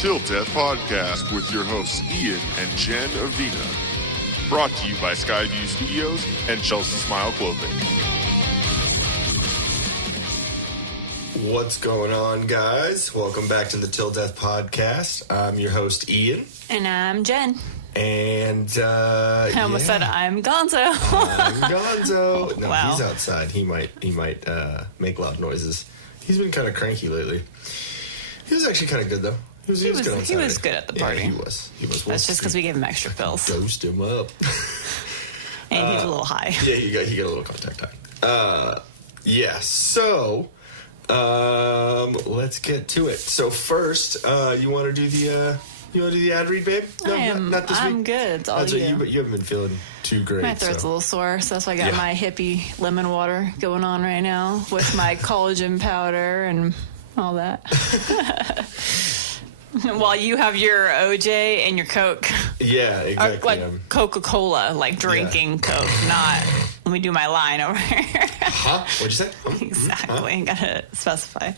Till Death Podcast with your hosts Ian and Jen Avina. Brought to you by SKYVIEW Studios and Chelsea Smile Clothing. What's going on, guys? Welcome back to the Till Death Podcast. I'm your host, Ian. And I'm Jen. And, I almost said I'm Gonzo. I'm Gonzo. No, Wow. He's outside. He might make loud noises. He's been kind of cranky lately. He was actually kind of good, though. He was good on Saturday. He was good at the party. Yeah, he was. That's just because we gave him extra pills. Dosed him up. And he's a little high. Yeah, he got a little contact high. So let's get to it. So first, you want to do the ad read, babe? No, not this week. I'm good. It's all you. But you haven't been feeling too great. My throat's a little sore, so that's why I got my hippie lemon water going on right now with my collagen powder and all that. While you have your OJ and your Coke. Yeah, exactly. Or like Coca-Cola, like drinking Coke, not let me do my line over here. Huh? What'd you say? Exactly. Gotta specify.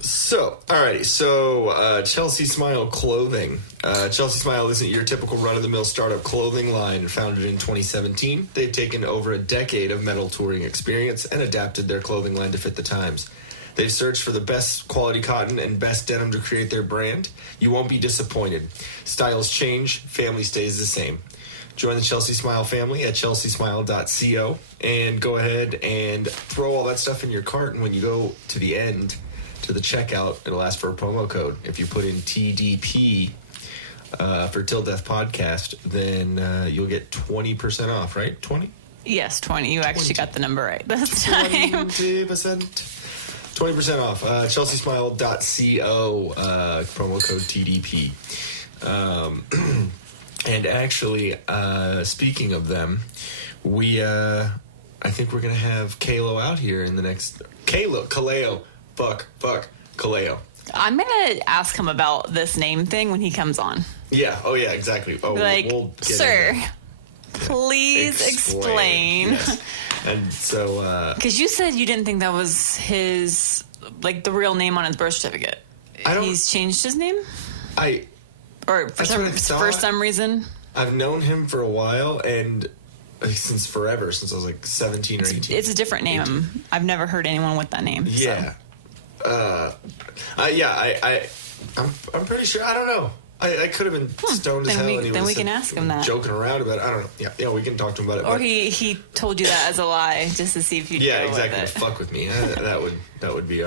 So, alrighty. So, Chelsea Smile Clothing. Chelsea Smile isn't your typical run-of-the-mill startup clothing line. Founded in 2017, they've taken over a decade of metal touring experience and adapted their clothing line to fit the times. They've searched for the best quality cotton and best denim to create their brand. You won't be disappointed. Styles change, family stays the same. Join the Chelsea Smile family at chelseasmile.co and go ahead and throw all that stuff in your cart. And when you go to the end, to the checkout, it'll ask for a promo code. If you put in TDP for Till Death Podcast, then you'll get 20% off, right? 20? Yes, 20. You actually got the number right this time. 20%. 20% off. chelseasmile.co, promo code TDP. And actually, speaking of them, I think we're going to have Kaleo out here in the next... Kaleo. Fuck. Kaleo. I'm going to ask him about this name thing when he comes on. Yeah. Oh, yeah, exactly. Oh, like, we'll get sir, please explain. Yes. And so... Because you said you didn't think that was his, like, the real name on his birth certificate. He's changed his name? Or for some reason? I've known him for a while, and since forever, since I was like 17 or 18. It's a different name. 18. I've never heard anyone with that name. Yeah. So. I'm pretty sure. I don't know. I could have been stoned as hell. Then we can ask him that. Joking around about it. I don't know. Yeah, we can talk to him about it. Or he told you that as a lie just to see if you'd go exactly. with it. Fuck with me. That would be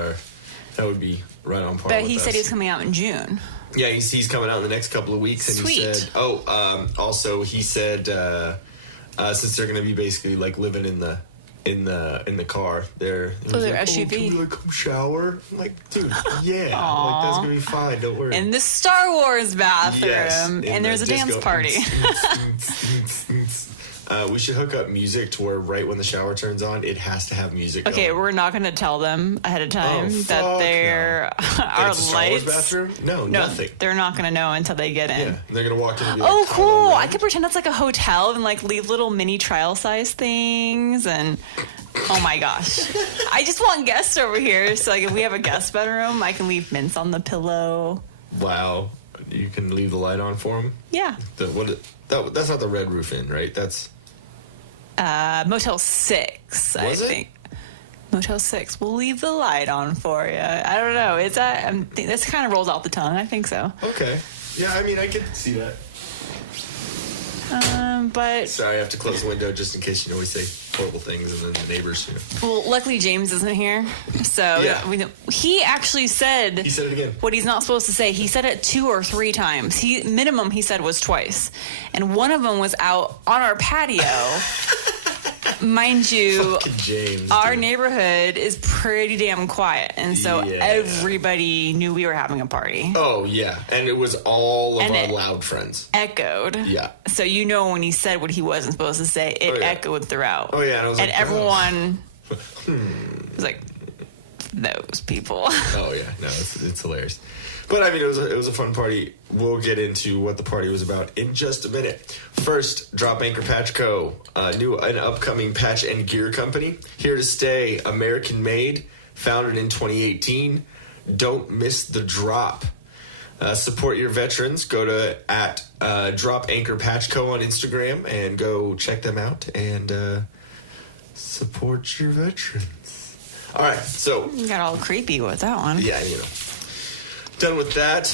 right on par. But with he us. said he was coming out in June. Yeah, he's coming out in the next couple of weeks, and Sweet. he said. Also he said since they're going to be basically like living in the car, their SUV. Can we like come shower? I'm like, dude, yeah, like that's gonna be fine. Don't worry. In the Star Wars bathroom, yes, and there's a dance party. We should hook up music to where right when the shower turns on, it has to have music. Okay, going. we're not going to tell them ahead of time that they're our it's a Star Wars lights. bathroom? No, nothing. They're not going to know until they get in. Yeah, they're gonna walk in and be like, oh, cool! Hello, I could pretend it's like a hotel and like leave little mini trial size things and. Oh my gosh. I just want guests over here. So like if we have a guest bedroom, I can leave mints on the pillow. Wow. You can leave the light on for them? Yeah. That's not the Red Roof Inn, right? That's Motel 6, I think. Motel 6. We'll leave the light on for you. I don't know. Is that this kind of rolls off the tongue. I think so. Okay. Yeah, I mean, I could see that. But sorry, I have to close the window just in case we say horrible things and then the neighbors. Well, luckily James isn't here, so he actually said it again. What he's not supposed to say. He said it 2 or 3 times. Minimum he said was twice, and one of them was out on our patio. Mind you, James, our neighborhood is pretty damn quiet, and so everybody knew we were having a party. Oh, yeah. And it was all of our loud friends. Echoed. Yeah. So when he said what he wasn't supposed to say, it echoed throughout. Oh, yeah. And I was like, everyone was like, those people. Oh, yeah. No, it's hilarious. But I mean, it was a fun party. We'll get into what the party was about in just a minute. First, Drop Anchor Patch Co., an upcoming patch and gear company. Here to stay, American made, founded in 2018. Don't miss the drop. Support your veterans. Go to at Drop Anchor Patch Co on Instagram and go check them out and support your veterans. All right, so You got all creepy with that one. yeah, done with that.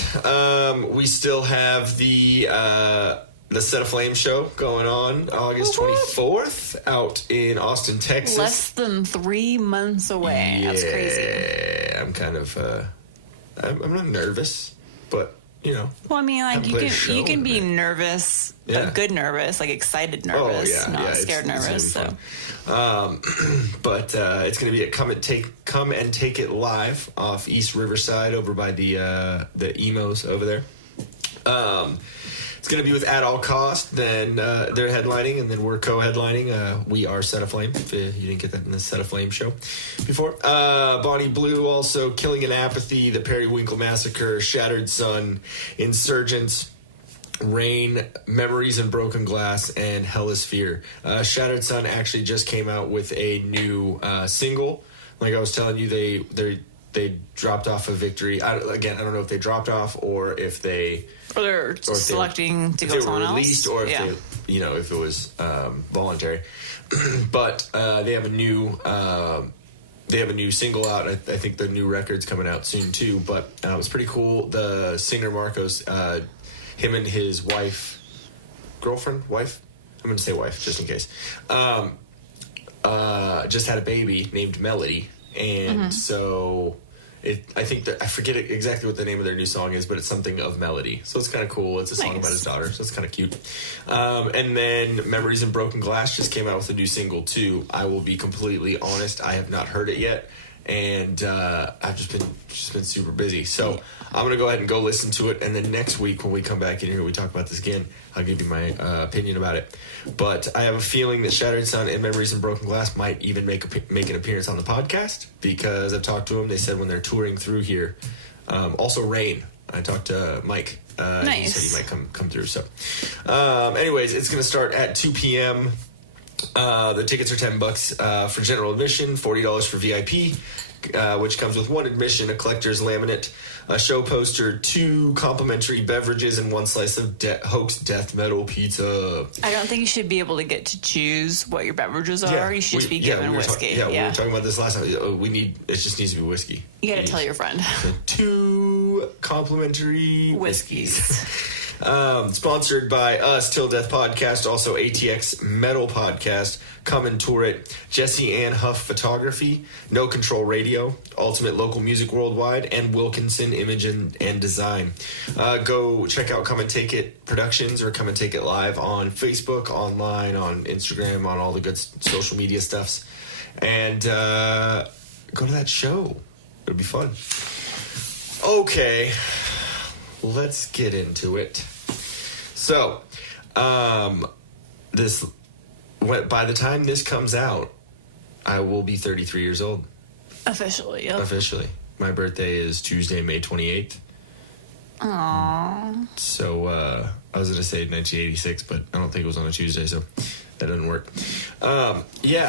We still have the Set Aflame show going on August 24th out in Austin, Texas. Less than 3 months away. That's crazy. Yeah, I'm kind of I'm not nervous, but Well, I mean, like you can be nervous, but good nervous, like excited nervous, not scared nervous. So, but it's going to be at Come and Take It live off East Riverside over by the emos over there. It's going to be with At All Cost. Then they're headlining, and then we're co-headlining. We are Set Aflame. If you didn't get that in the Set Aflame show before. Bonnie Blue also, Killing an Apathy, the Periwinkle Massacre, Shattered Sun, Insurgents, Rain, Memories and Broken Glass, and HELISPHERE. Shattered Sun actually just came out with a new single. Like I was telling you, they dropped off a victory. I don't know if they dropped off or if they... Or they're selecting to go with someone else. Released, or if they, if it was voluntary. But they have a new single out. I think their new record's coming out soon too. But it was pretty cool. The singer Marcos, him and his wife, I'm going to say wife just in case. Just had a baby named Melody, and so. I think that I forget exactly what the name of their new song is, but it's something of Melody. So it's kind of cool. It's a song about his daughter, so it's kind of cute. And then Memories and Broken Glass just came out with a new single too. I will be completely honest, I have not heard it yet, and I've just been super busy. So I'm gonna go ahead and go listen to it, and then next week when we come back in here, we talk about this again. I'll give you my opinion about it. But I have a feeling that Shattered Sun and Memories and Broken Glass might even make an appearance on the podcast, because I've talked to them. They said when they're touring through here. Also Rain. I talked to Mike. He said he might come through. So anyways, it's going to start at 2 p.m. The tickets are $10 for general admission, $40 for VIP, which comes with one admission, a collector's laminate, a show poster, 2 complimentary beverages, and 1 slice of Hoax Death Metal pizza. I don't think you should be able to get to choose what your beverages are. You should just be given whiskey. We were talking about this last time. It just needs to be whiskey. You got to tell your friend. So 2 complimentary whiskeys. Sponsored by us, Till Death Podcast, also ATX Metal Podcast, Come and Tour It, Jesse Ann Huff Photography, No Control Radio, Ultimate Local Music Worldwide, and Wilkinson Image and Design. Go check out Come and Take It Productions or Come and Take It Live on Facebook, online, on Instagram, on all the good social media stuffs. And go to that show. It'll be fun. Okay. Let's get into it. So, by the time this comes out, I will be 33 years old. Officially, yep. Officially. My birthday is Tuesday, May 28th. Aww. So, I was going to say 1986, but I don't think it was on a Tuesday, so that doesn't work.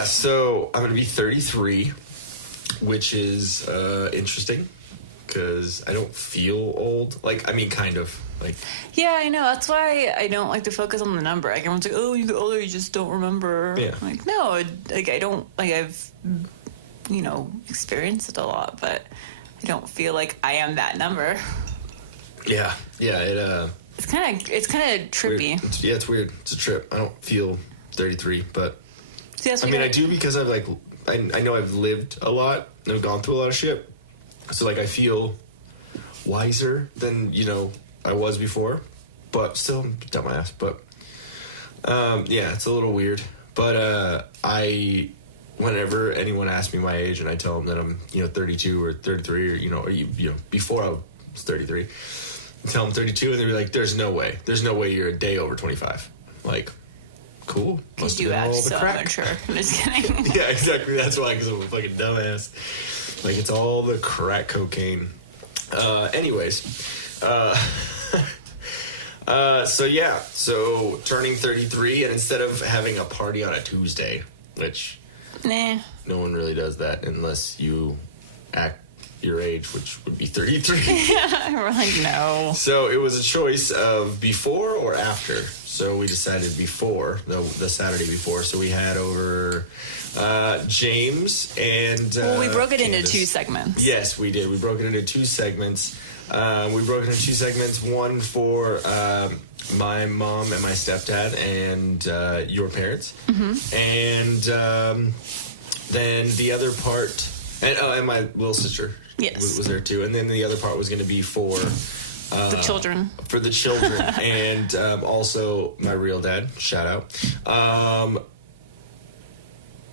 So I'm going to be 33, which is interesting. Because I don't feel old. Kind of. Yeah, I know. That's why I don't like to focus on the number. Everyone's like, oh, you get older, you just don't remember. Yeah. No, I don't, I've, experienced it a lot, but I don't feel like I am that number. Yeah. It's kind of trippy. Weird. It's weird. It's a trip. I don't feel 33, but... See, I do because I've, I know I've lived a lot. And I've gone through a lot of shit. So, I feel wiser than, I was before. But still, dumbass. But, it's a little weird. But, whenever anyone asks me my age and I tell them that I'm, 32 or 33 or, before I was 33, I tell them 32 and they'll be like, there's no way. There's no way you're a day over 25. Cool. Must you act so mature. I'm just kidding. Yeah, exactly. That's why, because I'm a fucking dumbass. It's all the crack cocaine. Anyways. So turning 33, and instead of having a party on a Tuesday, which no one really does that unless you act your age, which would be 33. We're like, no. So it was a choice of before or after. So we decided before, the Saturday before. So we had over James and Well, we broke it into Candace. 2 segments. Yes, we did. We broke it into 2 segments. We broke it into 2 segments. One for my mom and my stepdad and your parents. And then the other part, and my little sister was there too. And then the other part was going to be for the children. For the children. And also my real dad. Shout out.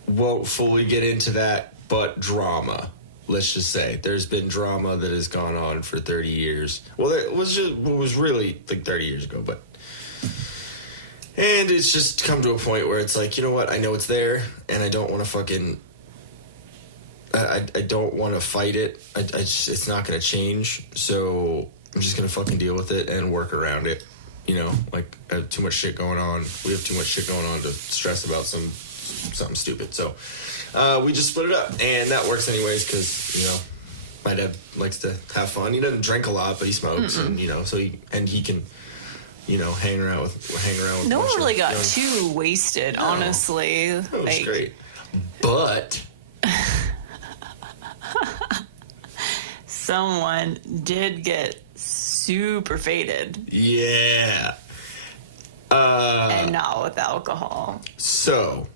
Won't fully get into that, but drama. Let's just say there's been drama that has gone on for 30 years. Well, it was really like 30 years ago, and it's just come to a point where it's like, you know what? I know it's there, and I don't want to fucking. I don't want to fight it. It's not going to change, so I'm just going to fucking deal with it and work around it. You know, like I have too much shit going on. We have too much shit going on to stress about something stupid. So we just split it up, and that works anyways because, you know, my dad likes to have fun. He doesn't drink a lot, but he smokes, and you know, so he can, you know, hang around with. No one really got too wasted, honestly. It was great, but someone did get super faded. Yeah. And not with alcohol. So,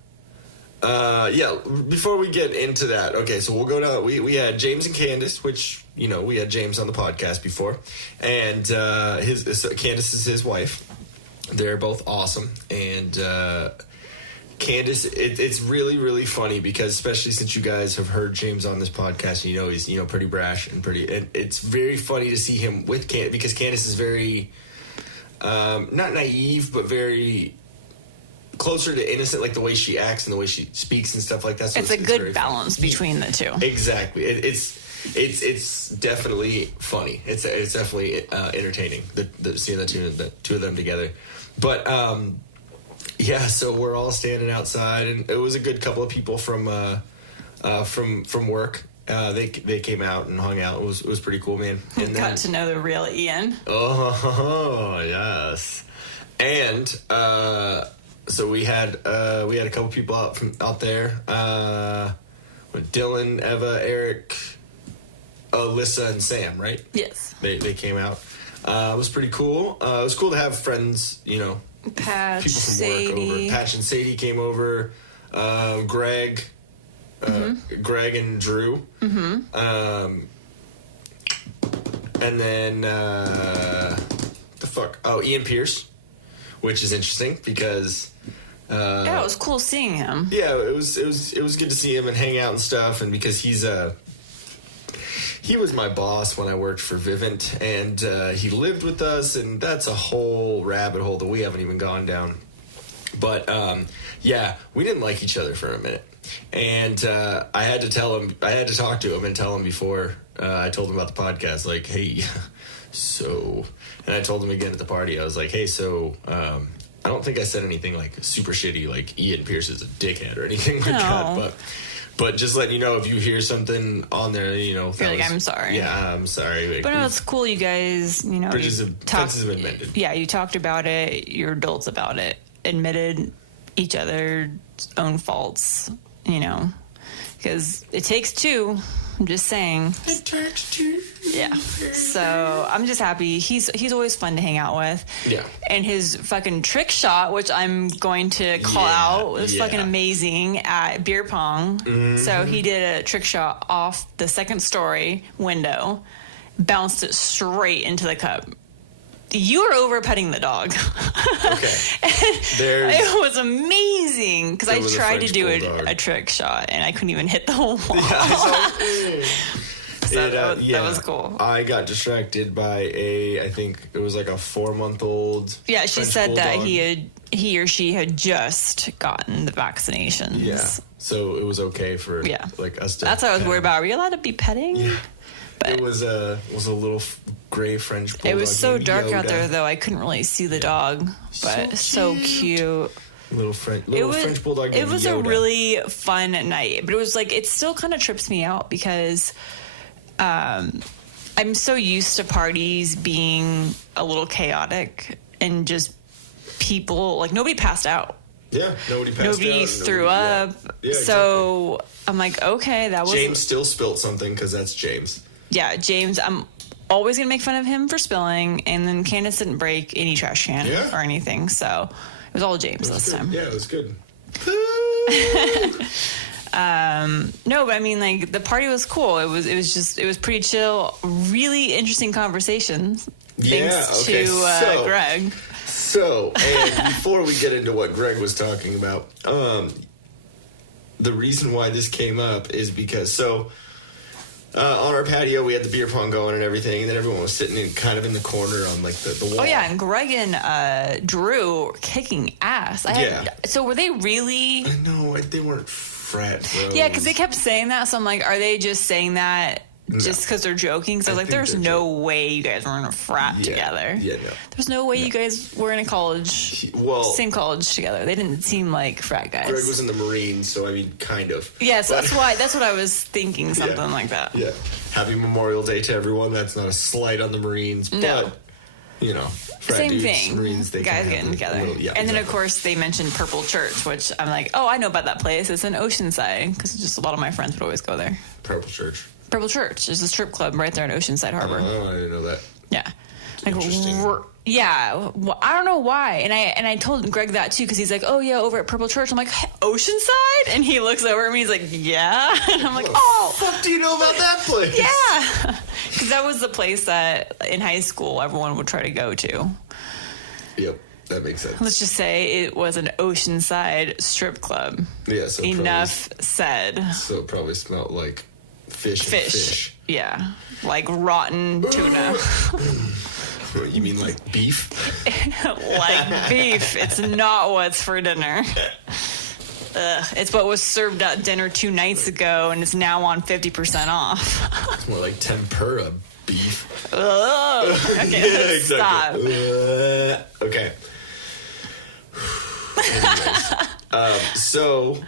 yeah, before we get into that, okay, so we'll go down. We had James and Candace, which, you know, we had James on the podcast before. And Candace is his wife. They're both awesome. And Candace, it's really, really funny because, especially since you guys have heard James on this podcast, you know, he's, you know, pretty brash and it's very funny to see him with Candace because Candace is very, not naive, but very closer to innocent, like the way she acts and the way she speaks and stuff like that. So it's a good balance between the two. Exactly. It's definitely funny. It's definitely entertaining. Seeing the two of them together. But yeah, so we're all standing outside, and it was a good couple of people from work. They came out and hung out. It was pretty cool, man. And got to know the real Ian. Oh yes, and so we had a couple people out there. Dylan, Eva, Eric, Alyssa, and Sam. Right? Yes. They came out. It was pretty cool. It was cool to have friends. You know, Patch, people from Sadie. work over. Patch and Sadie came over. Greg. Greg and Drew. And then the fuck? Oh, Ian Pierce, which is interesting because yeah, it was cool seeing him. yeah, it was good to see him and hang out and stuff, and because he was my boss when I worked for Vivint, and he lived with us, and that's a whole rabbit hole that we haven't even gone down. But yeah, we didn't like each other for a minute. And I had to talk to him and tell him before I told him about the podcast, like, hey, so, and I told him again at the party, I was like, hey, so, I don't think I said anything like super shitty, like Ian Pierce is a dickhead or anything like that, but just letting you know, if you hear something on there, you know, You're like, I'm sorry. Yeah, I'm sorry. Like, but no, it's cool, you guys, you know, fences have been mended. Yeah, you talked about it, you're adults about it, admitted each other's own faults, you know, because it takes two. I'm just saying. It takes two. Yeah. So I'm just happy. He's always fun to hang out with. Yeah. And his fucking trick shot, which I'm going to call out, was fucking amazing at beer pong. So he did a trick shot off the second story window, bounced it straight into the cup. You were over petting the dog. Okay. It was amazing because I tried to do bulldog. a trick shot and I couldn't even hit the whole wall. That was cool. I got distracted by I think it was like a 4-month-old. Yeah, she French said bulldog. that he or she had just gotten the vaccinations. Yeah, so it was okay for like us to. That's what I was pet worried him. about. Are we allowed to be petting? Yeah. But it was a little gray French bulldog. it was so named dark out Yoda. there, though. I couldn't really see the dog, but so cute. Little French bulldog. It named was Yoda. a really fun night, but it was like it still kind of trips me out because I'm so used to parties being a little chaotic and just people, like, nobody passed out. Yeah, nobody passed out. Nobody threw up. Yeah, so exactly. I'm like, okay, that was... James still spilled something because that's James. Yeah, James, I'm always going to make fun of him for spilling, and then Candace didn't break any trash can or anything, so it was all James this time. Yeah, it was good. No, but I mean, like, the party was cool. It was pretty chill. Really interesting conversations. Thanks to Greg. So, and before we get into what Greg was talking about, the reason why this came up is because, on our patio, we had the beer pong going and everything, and then everyone was sitting in kind of in the corner on, like, the wall. Oh, yeah, and Greg and Drew were kicking ass. So were they really... No, they weren't frat bros. Yeah, because they kept saying that, so I'm like, are they just saying that just because they're joking? So I was like, there's no way you guys were in a frat together. Yeah, no. There's no way you guys were in a college, same college together. They didn't seem like frat guys. Greg was in the Marines, so I mean, kind of. Yes, that's what I was thinking, something like that. Yeah. Happy Memorial Day to everyone. That's not a slight on the Marines, but, you know, frat same dudes, thing. Marines, they guys getting together. And then, of course, they mentioned Purple Church, which I'm like, oh, I know about that place. It's in Oceanside, because just a lot of my friends would always go there. Purple Church. Purple Church. There's a strip club right there in Oceanside Harbor. Oh, I didn't know that. Yeah. Interesting. Yeah. Well, I don't know why. And I told Greg that too, because he's like, oh yeah, over at Purple Church. I'm like, Oceanside? And he looks over at me, he's like, yeah. And I'm like, oh. What the fuck do you know about that place? Yeah. Because that was the place that in high school everyone would try to go to. Yep. That makes sense. Let's just say it was an Oceanside strip club. Yeah. So enough said. So it probably smelled like fish. Yeah. Like rotten tuna. You mean like beef? Like beef. It's not what's for dinner. It's what was served at dinner 2 nights ago, and it's now on 50% off. It's more like tempura beef. Oh, okay, yeah, exactly. Stop. Okay. Anyways,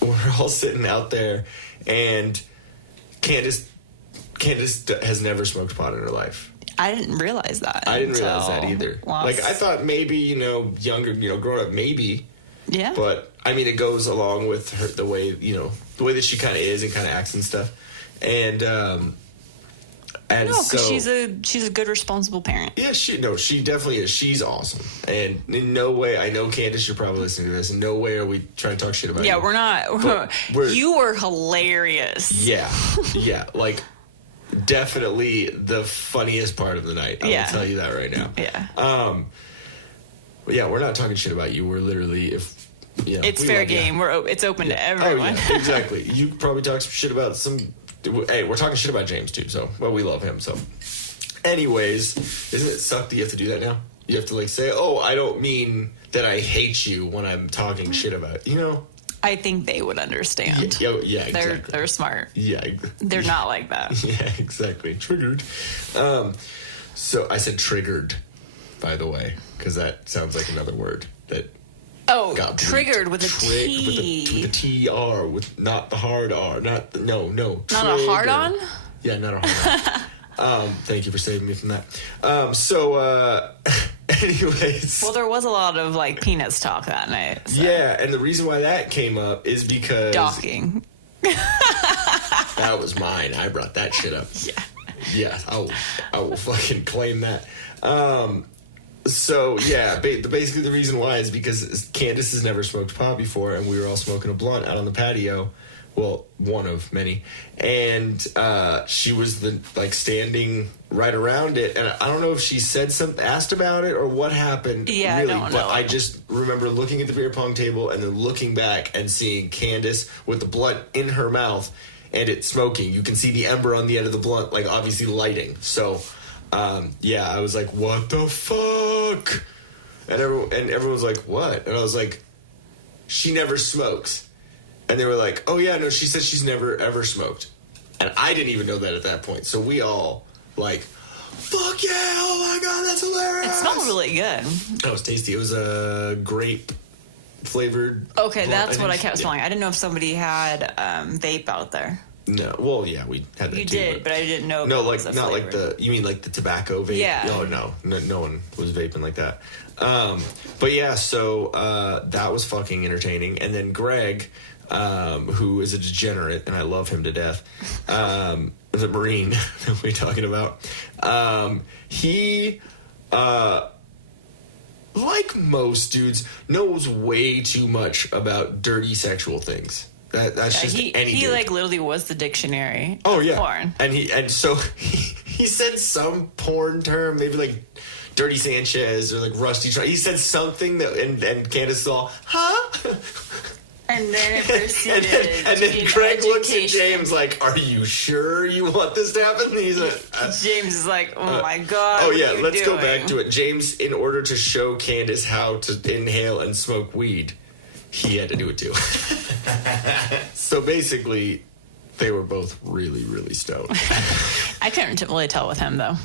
we're all sitting out there, and Candace has never smoked pot in her life. I didn't realize that. I didn't realize that either. Like, I thought maybe, younger, growing up, maybe. Yeah. But, I mean, it goes along with her, the way that she kind of is and kind of acts and stuff. And, no, because she's a good, responsible parent. Yeah, she definitely is. She's awesome. And in no way, I know, Candace, you're probably listening to this. In no way are we trying to talk shit about you. Yeah, we're not. You were hilarious. Yeah. Yeah. Like, definitely the funniest part of the night. I will tell you that right now. Yeah. But yeah, we're not talking shit about you. We're literally, it's fair game. It's open to everyone. Oh, yeah, exactly. You probably talk some shit about some. Hey, we're talking shit about James too. So, we love him. So, anyways, doesn't it suck that you have to do that now? You have to say, "Oh, I don't mean that I hate you when I'm talking shit about I think they would understand. Yeah, exactly. They're smart. Yeah. They're not like that. Yeah, exactly. Triggered. So I said triggered, by the way, because that sounds like another word that got triggered with a T. With a TR, with not the hard R. Not a hard on? Yeah, not a hard on. Thank you for saving me from that. Anyways. Well, there was a lot of penis talk that night. So. Yeah, and the reason why that came up is because docking. That was mine. I brought that shit up. Yeah. Yeah, I will fucking claim that. So yeah, basically the reason why is because Candace has never smoked pot before, and we were all smoking a blunt out on the patio. Well, one of many, and she was standing right around it, and I don't know if she said something, asked about it, or what happened. Yeah, really, I don't know. I just remember looking at the beer pong table and then looking back and seeing Candace with the blunt in her mouth and it smoking. You can see the ember on the end of the blunt, obviously lighting. So, yeah, I was like, "What the fuck?" And everyone was like, "What?" And I was like, "She never smokes." And they were like, "Oh, yeah, no, she said she's never, ever smoked." And I didn't even know that at that point. So we all, fuck yeah, oh my God, that's hilarious. It smelled really good. That was tasty. It was a grape flavored. Okay, that's what I kept smelling. I didn't know if somebody had vape out there. No, well, yeah, we had that You too. did, but I didn't know. No, if it like was a not flavor. like you mean like the tobacco vape? Yeah. Oh no one was vaping like that. But yeah, so that was fucking entertaining. And then Greg, who is a degenerate, and I love him to death, the Marine that we're talking about, he, like most dudes, knows way too much about dirty sexual things. That's just any he dude. like literally was the dictionary. Oh of yeah, porn. and so he said some porn term, maybe like Dirty Sanchez or like Rusty. He said something that and Candace saw, huh? And then it proceeded. and then Craig looks at James like, "Are you sure you want this to happen?" And he's like, James is like, "Oh my god." Oh yeah, what are you let's go doing?" back to it. James, in order to show Candace how to inhale and smoke weed, he had to do it too. So basically, they were both really, really stoned. I couldn't really tell with him though.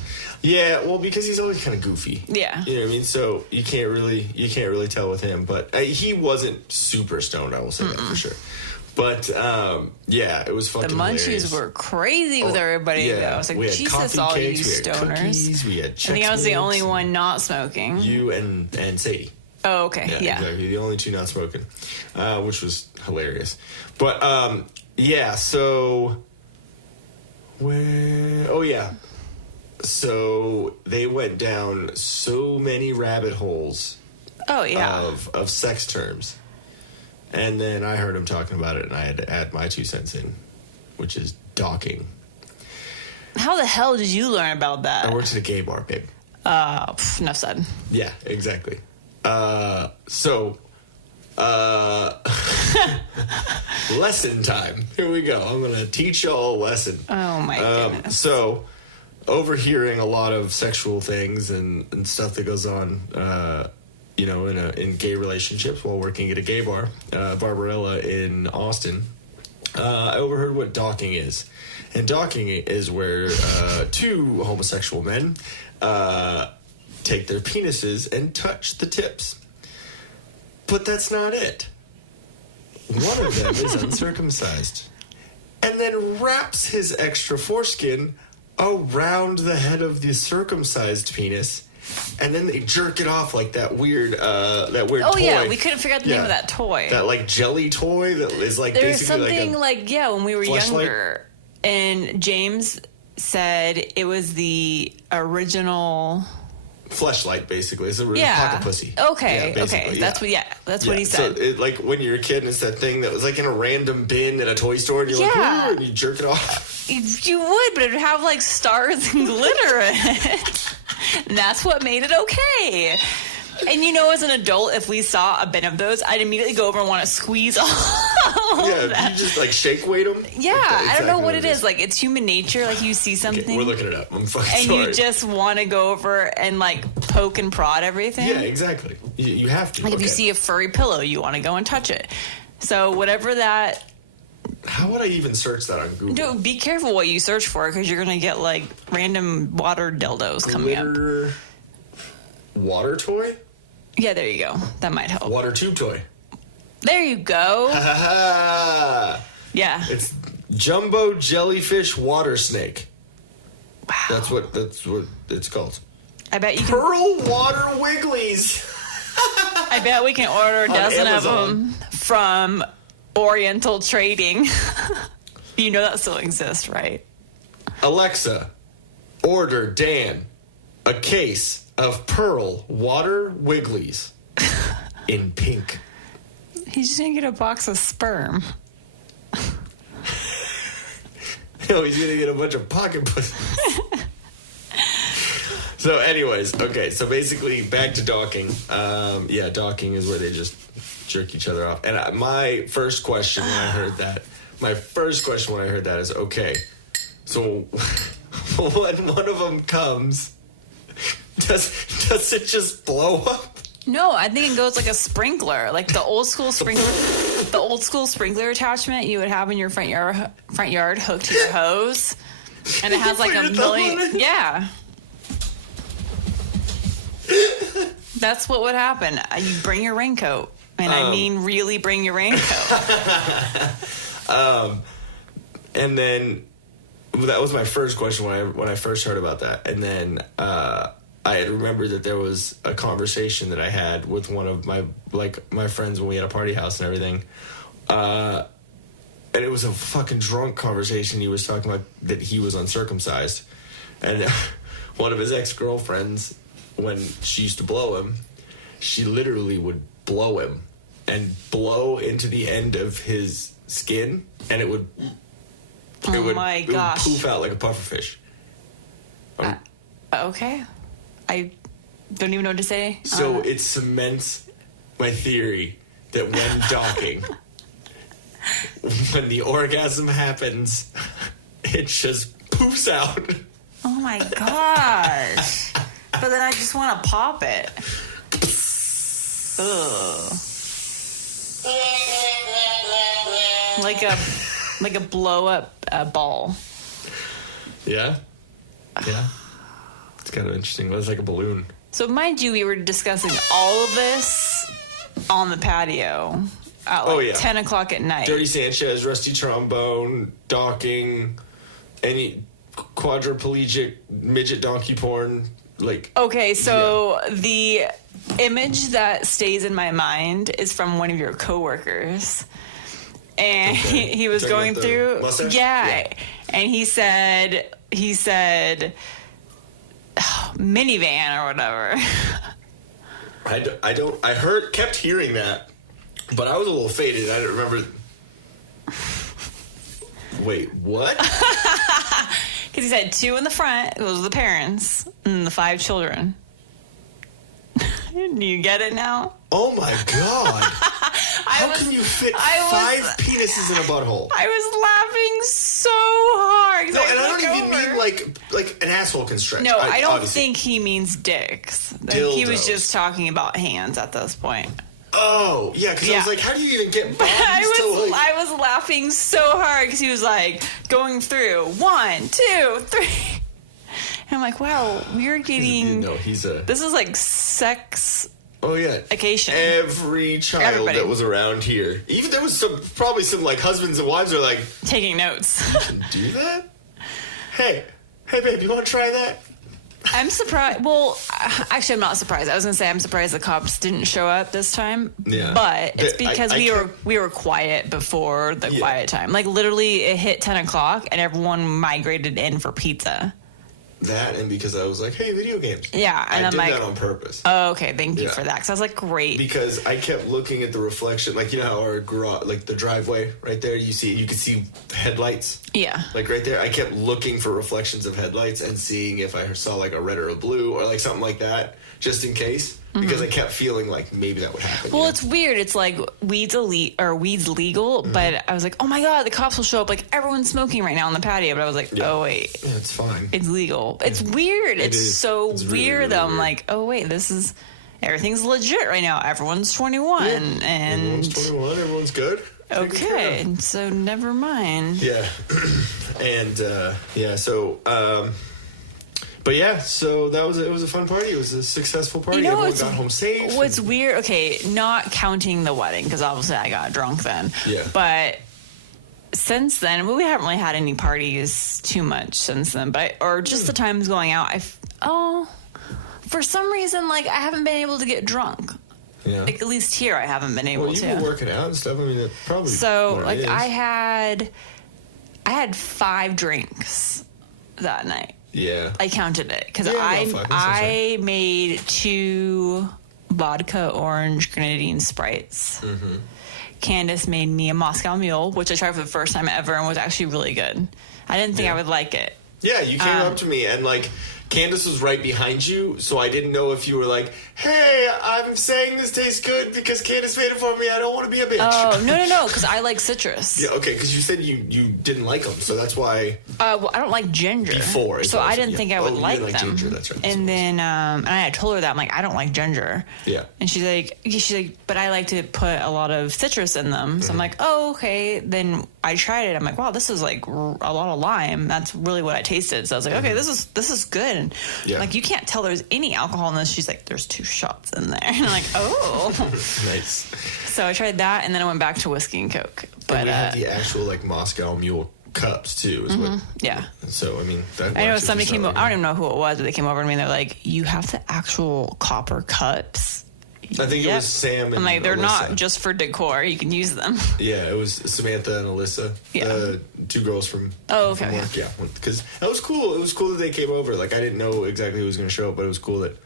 Yeah, well, because he's always kind of goofy. Yeah. You know what I mean? So you can't really tell with him. But he wasn't super stoned, I will say that for sure. But yeah, it was fucking The munchies hilarious. were crazy with everybody yeah. though. I was like, We had Jesus, coffee all cakes, you we had stoners. cookies, we had I think I was the Chex only Mix, one not smoking. You and Sadie. Oh, okay. Yeah. Exactly. The only two not smoking, which was hilarious. But yeah, so so they went down so many rabbit holes Oh, yeah. of sex terms, and then I heard him talking about it, and I had to add my 2 cents in, which is docking. How the hell did you learn about that? I worked at a gay bar, babe. Enough said. Yeah, exactly. Lesson time. Here we go. I'm gonna teach y'all a lesson. Oh my goodness. So, overhearing a lot of sexual things and stuff that goes on, in gay relationships while working at a gay bar, Barbarella in Austin, I overheard what docking is. And docking is where 2 homosexual men take their penises and touch the tips. But that's not it. One of them is uncircumcised and then wraps his extra foreskin around the head of the circumcised penis, and then they jerk it off like that weird Oh toy. yeah, we couldn't figure out the name of that toy. That like jelly toy that is like There was basically something like when we were fleshlight? younger, and James said it was the original. fleshlight, basically. It's a Yeah. pocket pussy. Okay. Yeah, Okay. basically, That's yeah. what he said. So it, like when you're a kid, and it's that thing that was like in a random bin at a toy store, and you're like, Yeah. ooh, and you jerk it off. You would, but it would have like stars and glitter in it. And that's what made it okay. And as an adult, if we saw a bin of those, I'd immediately go over and want to squeeze all of that. You just like shake weight them. Yeah, I don't know what it is. Like, it's human nature. Like, you see something. Okay, we're looking it up. I'm fucking and sorry. you just want to go over and like poke and prod everything. Yeah, exactly. You have to. Like, if you see a furry pillow, you want to go and touch it. So whatever that. How would I even search that on Google? Dude, be careful what you search for, because you're gonna get like random water dildos coming up. Glitter water toy? Yeah, there you go. That might help. Water tube toy. There you go. Ha ha ha! Yeah. It's jumbo jellyfish water snake. Wow. That's what it's called. I bet you can. Pearl water wigglies. I bet we can order a dozen of Amazon. them from Oriental Trading. You know that still exists, right? Alexa, order Dan a case of Pearl water wigglies in pink. He's just gonna get a box of sperm. No, he's gonna get a bunch of pocket pussies. So, anyways, okay. So basically, back to docking. Yeah, docking is where they just jerk each other off. And my first question when I heard that, is, okay, so when one of them comes, does it just blow up? No, I think it goes like a sprinkler, like the old school sprinkler. The old school sprinkler attachment you would have in your front yard hooked to your hose, and it has like Put a your thumb on million. it? Yeah, that's what would happen. You bring your raincoat, and I mean really bring your raincoat. And then that was my first question when I first heard about that. And then I had remembered that there was a conversation that I had with one of my friends when we had a party house and everything. And it was a fucking drunk conversation. He was talking about that he was uncircumcised. And one of his ex-girlfriends, when she used to blow him, she literally would blow him and blow into the end of his skin, and it would poof out like a pufferfish. Okay. I don't even know what to say. So it cements my theory that when docking, when the orgasm happens, it just poofs out. Oh my gosh. But then I just want to pop it. Ugh. Like a blow up ball. Yeah? Yeah. It's kind of interesting. It's like a balloon. So mind you, we were discussing all of this on the patio at 10 o'clock at night. Dirty Sanchez, Rusty Trombone, docking, any quadriplegic midget donkey porn. Okay, so the image that stays in my mind is from one of your coworkers. And he was going through yeah, and he said minivan or whatever. I kept hearing that, but I was a little faded. I didn't remember. Wait, what? Because he said 2 in the front, those are the parents, and the 5 children. Do you get it now? Oh my God. How can you fit 5 penises in a butthole? I was laughing so hard. No, and I don't even mean like an asshole can stretch. No, I don't think he means dicks. Dildos. He was just talking about hands at this point. Oh, yeah, because I was like, how do you even get bodies I was laughing so hard because he was like going through 1, 2, 3. And I'm like, wow, we're getting... This is like sex... Oh, yeah. Occasion. Every child that was around here. Even there was probably some like husbands and wives are like... Taking notes. You can do that? Hey, babe, you want to try that? I'm surprised. Well, actually, I'm not surprised. I was going to say I'm surprised the cops didn't show up this time. Yeah. But it's because we were quiet before the quiet time. Like, literally, it hit 10 o'clock, and everyone migrated in for pizza. That, and because I was like, hey, video games. Yeah, and I I'm did like... that on purpose. Oh, okay, thank you for that. Because I was like, great. Because I kept looking at the reflection, like, you know how our garage, like the driveway right there, you could see headlights. Yeah. Like right there, I kept looking for reflections of headlights and seeing if I saw like a red or a blue or like something like that, just in case. Because I kept feeling like maybe that would happen. Well, it's weird. It's like weed's legal, but I was like, oh my God, the cops will show up. Like everyone's smoking right now on the patio. But I was like, oh wait, yeah, it's fine. It's legal. It's weird. It's so weird. Really though. I'm like, oh wait, everything's legit right now. Everyone's 21, and everyone's 21. Everyone's good. Okay, so never mind. Yeah, and so. But yeah, so it was a fun party. It was a successful party. Everyone got home safe. What's weird, okay, not counting the wedding, because obviously I got drunk then. Yeah. But since then, we haven't really had any parties too much since then. Or just the times going out, for some reason, like, I haven't been able to get drunk. Yeah. Like, at least here, I haven't been able to. Well, you've been working out and stuff. I mean, it probably... So, like, I had 5 drinks that night. Yeah. I counted it because I made 2 vodka orange grenadine Sprites. Mm-hmm. Candace made me a Moscow Mule, which I tried for the first time ever and was actually really good. I didn't think I would like it. Yeah, you came up to me and like Candace was right behind you, so I didn't know if you were like, hey, I'm saying this tastes good because Candace made it for me. I don't want to be a bitch. Oh, no, because I like citrus. Yeah, okay, because you said you didn't like them, so that's why. Well, I don't like ginger. Before. So I didn't think I would like them. Ginger, that's right. And then, and I had told her that, I'm like, I don't like ginger. Yeah. And she's like, but I like to put a lot of citrus in them. So I'm like, oh, okay. Then I tried it. I'm like, wow, this is like a lot of lime. That's really what I tasted. So I was like, okay, this is good. And like, you can't tell there's any alcohol in this. She's like, there's 2 shots in there. And I'm like, oh. Nice. So I tried that, and then I went back to whiskey and Coke. But and we had the actual like Moscow Mule cups too. Is what? Yeah. So I mean, that I know works if somebody it's came. not I don't even know who it was, but they came over to me and they're like, "You have the actual copper cups." I think it was Sam and I'm like, they're Alyssa. not just for decor. You can use them. Yeah, it was Samantha and Alyssa. Yeah. Two girls from Oh, from okay. work. Yeah, because that was cool. It was cool that they came over. Like I didn't know exactly who was going to show up, but it was cool that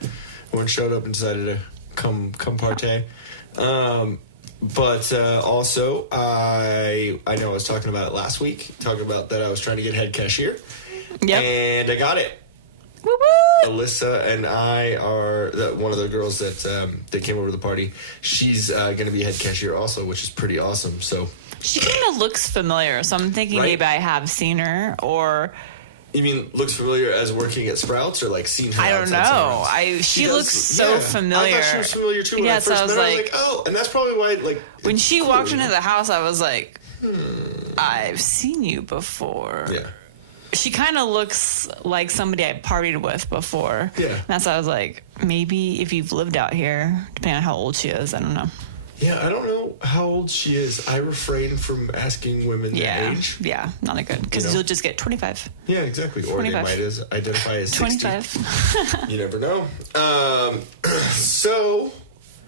everyone showed up and decided to come partay. But also, I know I was talking about it last week, talking about that I was trying to get head cashier. Yep. And I got it. Woo woo. Alyssa and I are one of the girls that came over to the party. She's going to be head cashier also, which is pretty awesome. So She kind of looks familiar, so I'm thinking Right? maybe I have seen her, or you mean looks familiar as working at Sprouts, or like seen her? I don't know. outside Sprouts? She does- looks so yeah. familiar. I thought she was familiar too when Yes, I first I was met her. I was like- like, oh, and that's probably why. Like when it's she cool, walked you into know? the house, I was like, I've seen you before. Yeah. She kind of looks like somebody I partied with before. Yeah. And that's why I was like, maybe if you've lived out here, depending on how old she is, I don't know. Yeah, I don't know how old she is. I refrain from asking women Yeah. their age. Yeah, not a good, because You know? you'll just get 25. Yeah, exactly. Or 25. they might identify as 60. 25. You never know. So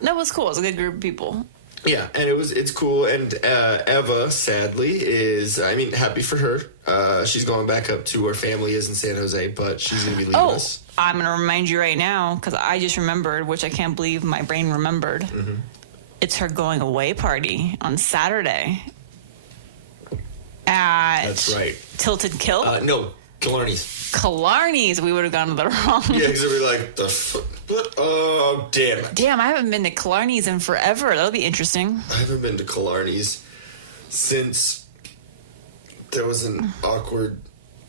That was cool. It was a good group of people. yeah, and it's cool. And Eva, sadly, is happy for her. She's going back up to where family is in San Jose, but she's gonna be leaving Oh, us. I'm going to remind you right now, because I just remembered, which I can't believe my brain remembered. Mm-hmm. It's her going away party on Saturday at That's right. Tilted Kill. No, Killarney's. Killarney's. We would have gone to the wrong. Yeah, because they'd be like, what? Oh, damn it. Damn, I haven't been to Killarney's in forever. That'll be interesting. I haven't been to Killarney's since there was an awkward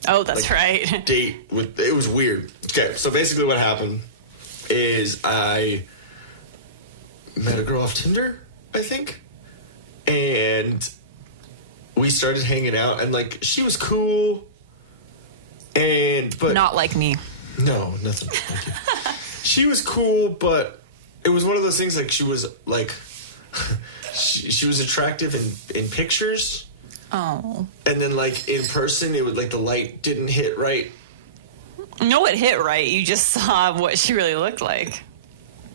Oh, that's right. date with. It was weird. Okay, so basically what happened is I met a girl off Tinder, I think, and we started hanging out, and like she was cool, but Not like me. no, nothing. Thank you. She was cool, but it was one of those things like she was like she was attractive in pictures, Oh. and then like in person it would like the light didn't hit right. No, it hit right. You just saw what she really looked like.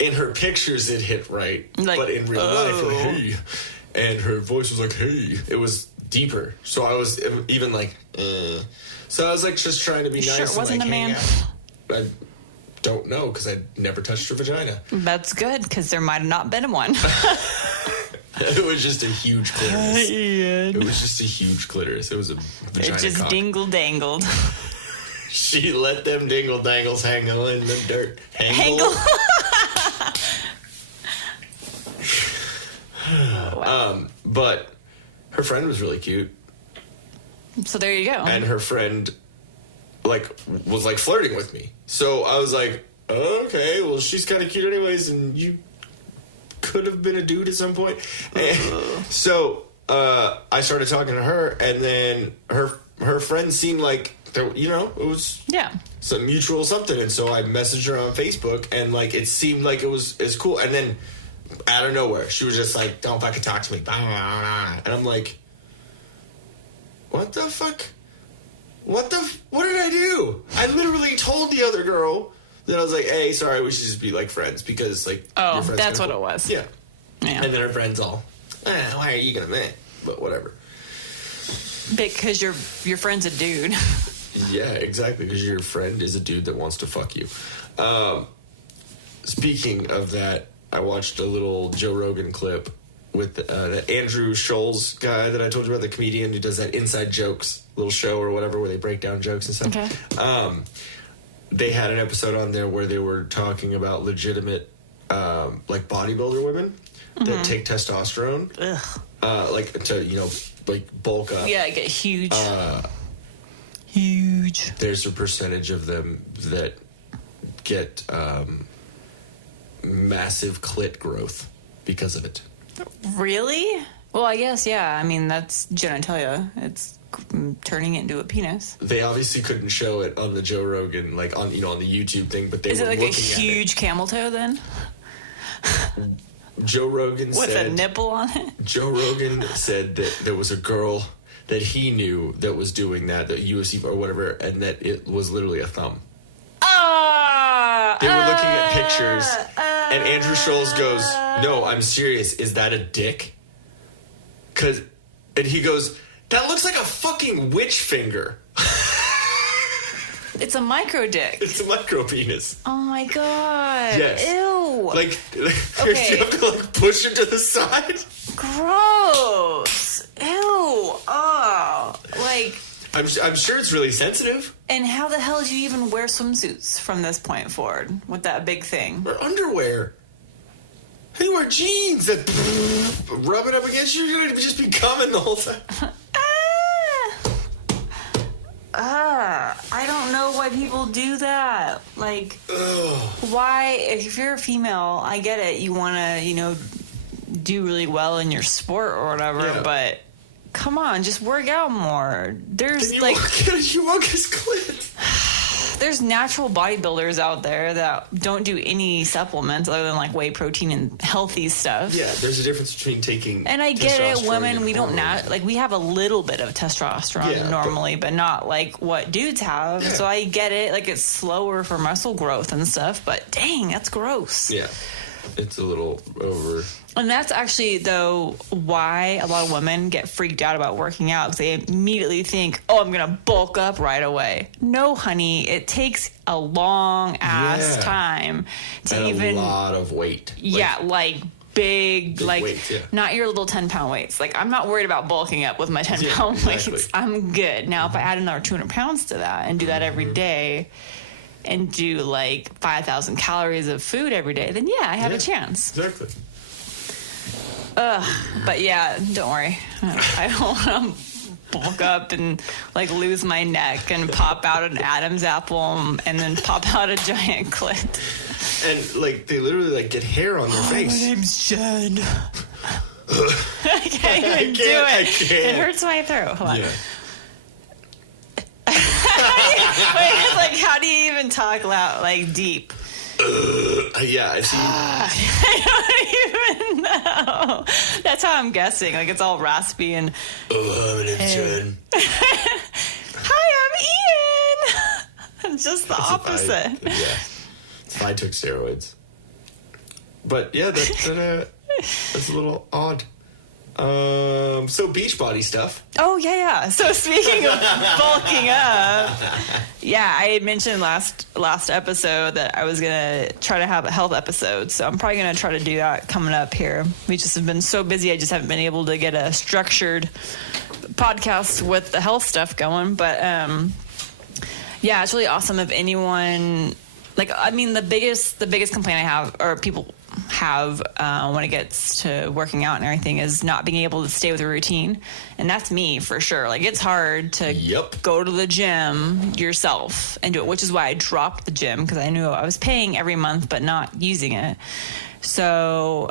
In her pictures it hit right, Like, but in real life, oh. like, hey, and her voice was like, hey, it was deeper. So I was even like, so I was like just trying to be You nice. sure it and, wasn't like, a hang man? out. I don't know because I never touched her vagina. That's good, because there might have not been one. It was just a huge clitoris. Ian. It was just a huge clitoris. It was a vagina It just cock. dingle dangled. She let them dingle dangles hang in the dirt. Hangle. But her friend was really cute, So there you go. and her friend was like flirting with me. So I was like, okay, well she's kind of cute anyways, and you could have been a dude at some point. And so I started talking to her, and then her friend seemed like there, it was Yeah. some mutual something, and so I messaged her on Facebook, and like it seemed like it was cool, and then out of nowhere she was just like, "Don't fucking talk to me," and I'm like, "What the fuck? What did I do?" I literally told the other girl that I was like, "Hey, sorry, we should just be like friends because like Oh, your friend's that's kinda what cool." it was. Yeah, Yeah. and then her friend's all, "Why are you gonna admit?" But whatever. Because your friend's a dude. Yeah, exactly. Because your friend is a dude that wants to fuck you. Speaking of that, I watched a little Joe Rogan clip with that Andrew Scholes guy that I told you about, the comedian who does that Inside Jokes little show or whatever where they break down jokes and stuff. Okay. They had an episode on there where they were talking about legitimate like bodybuilder women that take testosterone, like to like bulk up. Yeah, get huge. Huge. There's a percentage of them that get massive clit growth because of it. Really? Well, I guess, yeah. I mean, that's genitalia. It's turning it into a penis. They obviously couldn't show it on the Joe Rogan, like on the YouTube thing, but they Is were it like a looking at huge camel toe then? it. Joe Rogan With said a nipple on it? Joe Rogan said that there was a girl that he knew that was doing that, the UFC or whatever, and that it was literally a thumb. They were looking at pictures, and Andrew Scholes goes, "No, I'm serious. Is that a dick?" And he goes, "That looks like a fucking witch finger." It's a micro dick. It's a micro penis. Oh my god. Yes. Ew. Like Okay. you have to like push him to the side. Gross. Ew. Oh. Like. I'm sure it's really sensitive. And how the hell do you even wear swimsuits from this point forward with that big thing? Or underwear. How do you wear jeans that rub it up against you? You're going to just be coming the whole time. I don't know why people do that. Like, why? If you're a female, I get it. You want to, do really well in your sport or whatever, Yeah. but come on, just work out more. There's You like, walk at a humongous clit. there's natural bodybuilders out there that don't do any supplements other than like whey protein and healthy stuff. Yeah, there's a difference between taking. And I get it, testosterone women, and we don't hormones. like we have a little bit of testosterone Yeah, normally, but not like what dudes have. Yeah. So I get it, like it's slower for muscle growth and stuff, but dang, that's gross. Yeah, it's a little over. And that's actually, though, why a lot of women get freaked out about working out, because they immediately think, oh, I'm going to bulk up right away. No, honey, it takes a long-ass Yeah. time to And even... a lot of weight. Like big like, weights, yeah. not your little 10-pound weights. Like, I'm not worried about bulking up with my 10-pound exactly. weights. I'm good. Now, if I add another 200 pounds to that and do that every day and do, like, 5,000 calories of food every day, then, yeah, I have a chance. Exactly. But yeah, don't worry. I don't want to bulk up and like lose my neck and pop out an Adam's apple and then pop out a giant clit. And like they literally like get hair on their face. My name's Jen. I can't even do it. I can't. It hurts my throat. Hold on. Yeah. Wait, it's like, how do you even talk loud, like deep? Yeah, I see. I don't even know. That's how I'm guessing. Like it's all raspy and. Oh, my name's Jen. Hi, I'm Ian. Just the opposite. If I took steroids. But yeah, that's a little odd. So Beachbody stuff. Oh yeah. So speaking of bulking up, yeah, I had mentioned last episode that I was gonna try to have a health episode. So I'm probably gonna try to do that coming up here. We just have been so busy. I just haven't been able to get a structured podcast with the health stuff going. But yeah, it's really awesome if anyone. Like, I mean, the biggest complaint I have, or people have when it gets to working out and everything, is not being able to stay with a routine. And that's me for sure. Like, it's hard to go to the gym yourself and do it, which is why I dropped the gym, because I knew I was paying every month but not using it. So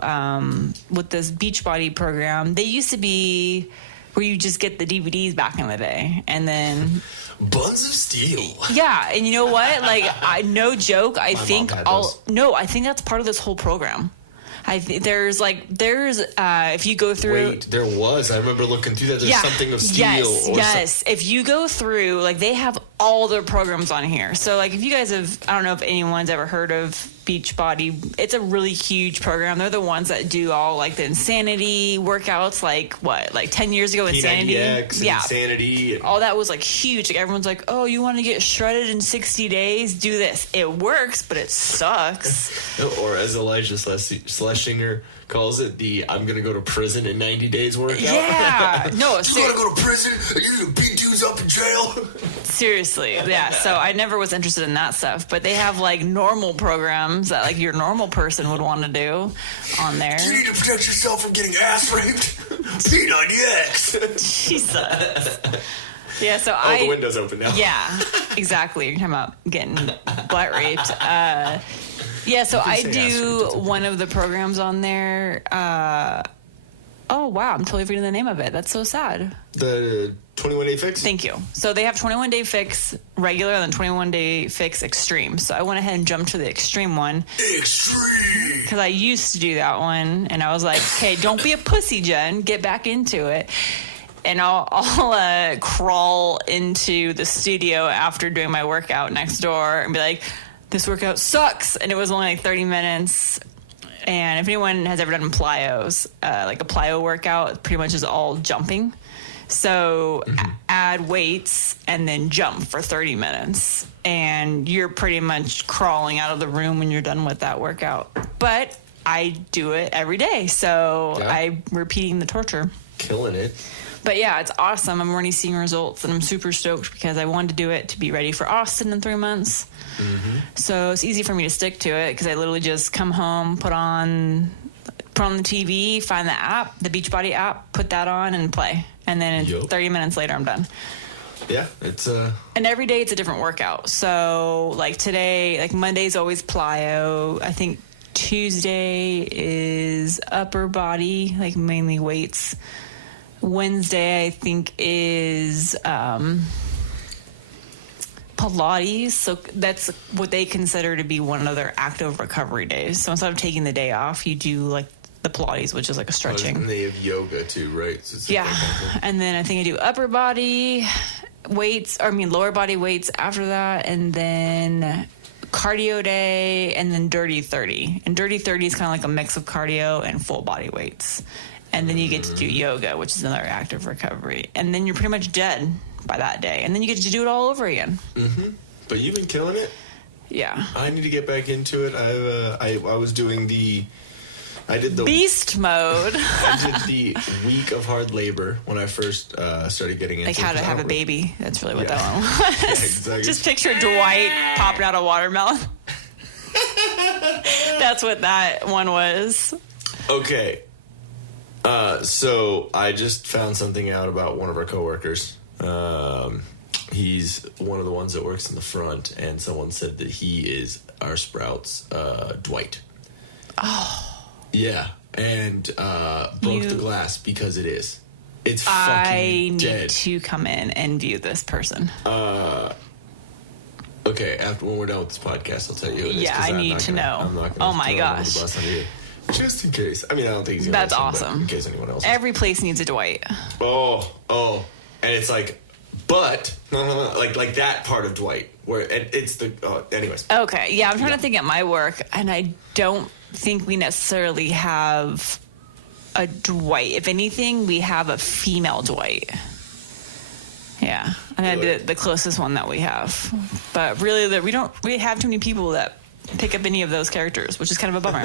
with this Beachbody program, they used to be where you just get the DVDs back in the day, and then Buns of Steel. yeah, and you know what? Like, no joke. I think mom had those. I think that's part of this whole program. There's if you go through. Wait, there was. I remember looking through that. There's something of steel. Yes. If you go through, like, they have all their programs on here. So, like, if you guys have, I don't know if anyone's ever heard of Beachbody. It's a really huge program. They're the ones that do all, like, the Insanity workouts, like 10 years ago, Insanity. P90X and Insanity. And all that was like huge. Like, everyone's like, oh, you want to get shredded in 60 days? Do this. It works, but it sucks. Or as Elijah Schlesinger calls it, the I'm going to go to prison in 90 days workout. Yeah. No, you want to go to prison and you're going to beat dudes up in jail? seriously. Yeah. So I never was interested in that stuff, but they have like normal programs that like your normal person would want to do on there. You need to protect yourself from getting ass raped. P90X. Jesus. Yeah, so the window's open now. Yeah, exactly. You're talking about getting butt raped. Yeah, so I do one of the programs on there. Oh, wow, I'm totally forgetting the name of it. That's so sad. The 21-Day Fix? Thank you. So they have 21-Day Fix regular and then 21-Day Fix Extreme. So I went ahead and jumped to the Extreme one. Extreme! Because I used to do that one, and I was like, hey, don't be a pussy, Jen. Get back into it. and I'll crawl into the studio after doing my workout next door and be like, this workout sucks. And it was only like 30 minutes. And if anyone has ever done plyos, like a plyo workout pretty much is all jumping. So add weights and then jump for 30 minutes. And you're pretty much crawling out of the room when you're done with that workout. But I do it every day. So I'm repeating the torture. Killing it. But yeah, it's awesome. I'm already seeing results and I'm super stoked because I wanted to do it to be ready for Austin in 3 months. So it's easy for me to stick to it because I literally just come home, put on the TV, find the app, the Beachbody app, put that on and play. And then 30 minutes later, I'm done. Yeah, it's And every day it's a different workout. So like today, like Monday's always plyo. I think Tuesday is upper body, like mainly weights. Wednesday, I think, is Pilates. So that's what they consider to be one of their active recovery days. So instead of taking the day off, you do like the Pilates, which is like a stretching. And they have yoga too, right? So it's yeah. And then I think I do upper body weights, or I mean lower body weights after that. And then cardio day, and then dirty 30. And dirty 30 is kind of like a mix of cardio and full body weights. And then you get to do yoga, which is another active recovery. And then you're pretty much dead by that day. And then you get to do it all over again. But you've been killing it. Yeah. I need to get back into it. I was doing I did the beast mode. I did the week of hard labor when I first started getting into like how to have a baby. That's really what that one was. Yeah, exactly. Just picture Dwight popping out a watermelon. That's what that one was. Okay. So I just found something out about one of our coworkers. He's one of the ones that works in the front, and someone said that he is our Sprouts Dwight. Oh. Yeah, and broke the glass because it is. It's fucking dead. I need to come in and view this person. Okay, when we're done with this podcast, I'll tell you who it is. Yeah, I need to know. I'm not oh my gosh. Just in case. I mean, I don't think he's going to That's awesome. In case anyone else. Every place needs a Dwight. Oh. And it's like, but, like that part of Dwight, where it's the, anyways. Okay, yeah, I'm trying to think at my work, and I don't think we necessarily have a Dwight. If anything, we have a female Dwight. Yeah, and that'd be the closest one that we have. But really, we don't really have too many people that pick up any of those characters, which is kind of a bummer.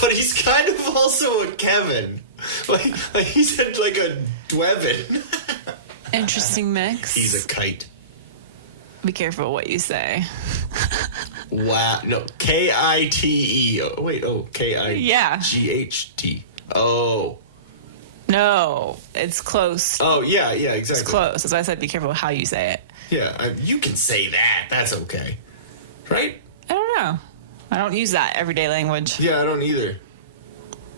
But he's kind of also a Kevin. Like he said, like a Dwevin. Interesting mix. He's a kite. Be careful what you say. Wow. No, K-I-T-E. Oh, wait, K-I-G-H-T. Oh. No, it's close. Oh, yeah, exactly. It's close. That's why I said be careful how you say it. Yeah, you can say that. That's okay. Right? I don't know. I don't use that everyday language. Yeah, I don't either.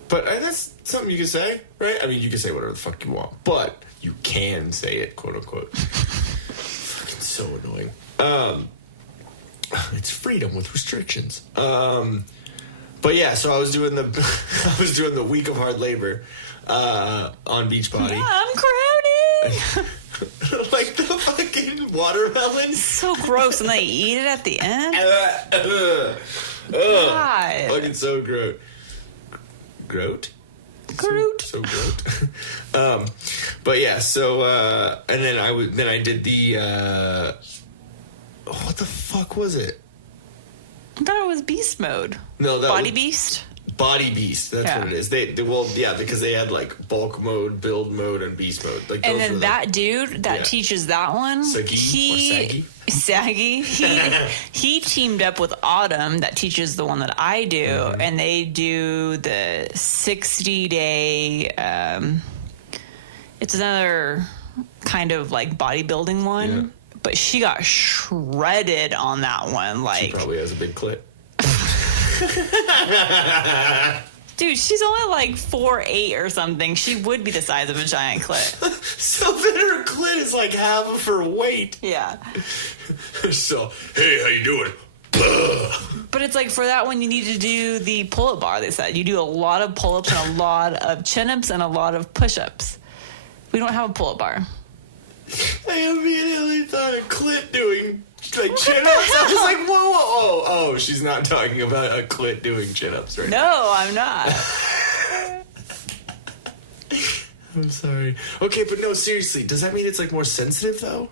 But that's something you can say, right? I mean, you can say whatever the fuck you want, but you can say it, quote unquote. Fucking so annoying. It's freedom with restrictions. But yeah, so I was doing the week of hard labor on Beachbody. Yeah, I'm crowding. Like the fucking watermelon. So gross, and they eat it at the end. God. Fucking so gross. Groat? Groot. So groat. But yeah, so and then I did the what the fuck was it? I thought it was beast mode. No, that Body was Beast. Body Beast. That's what it is. They because they had like bulk mode, build mode, and beast mode. Like, and then that dude that teaches that one, Saggy, he teamed up with Autumn that teaches the one that I do, and they do the 60-day. It's another kind of like bodybuilding one. Yeah. But she got shredded on that one. Like, she probably has a big clit. Dude, she's only like 4'8" or something. She would be the size of a giant clit. So then her clit is like half of her weight. Yeah. So, hey, how you doing? But it's like for that one, you need to do the pull-up bar, they said. You do a lot of pull-ups and a lot of chin-ups and a lot of push-ups. We don't have a pull-up bar. I immediately thought of clit doing like chin-ups. I was like, whoa. Oh, she's not talking about a clit doing chin-ups right now. No, I'm not. I'm sorry. Okay, but no, seriously, does that mean it's like more sensitive though?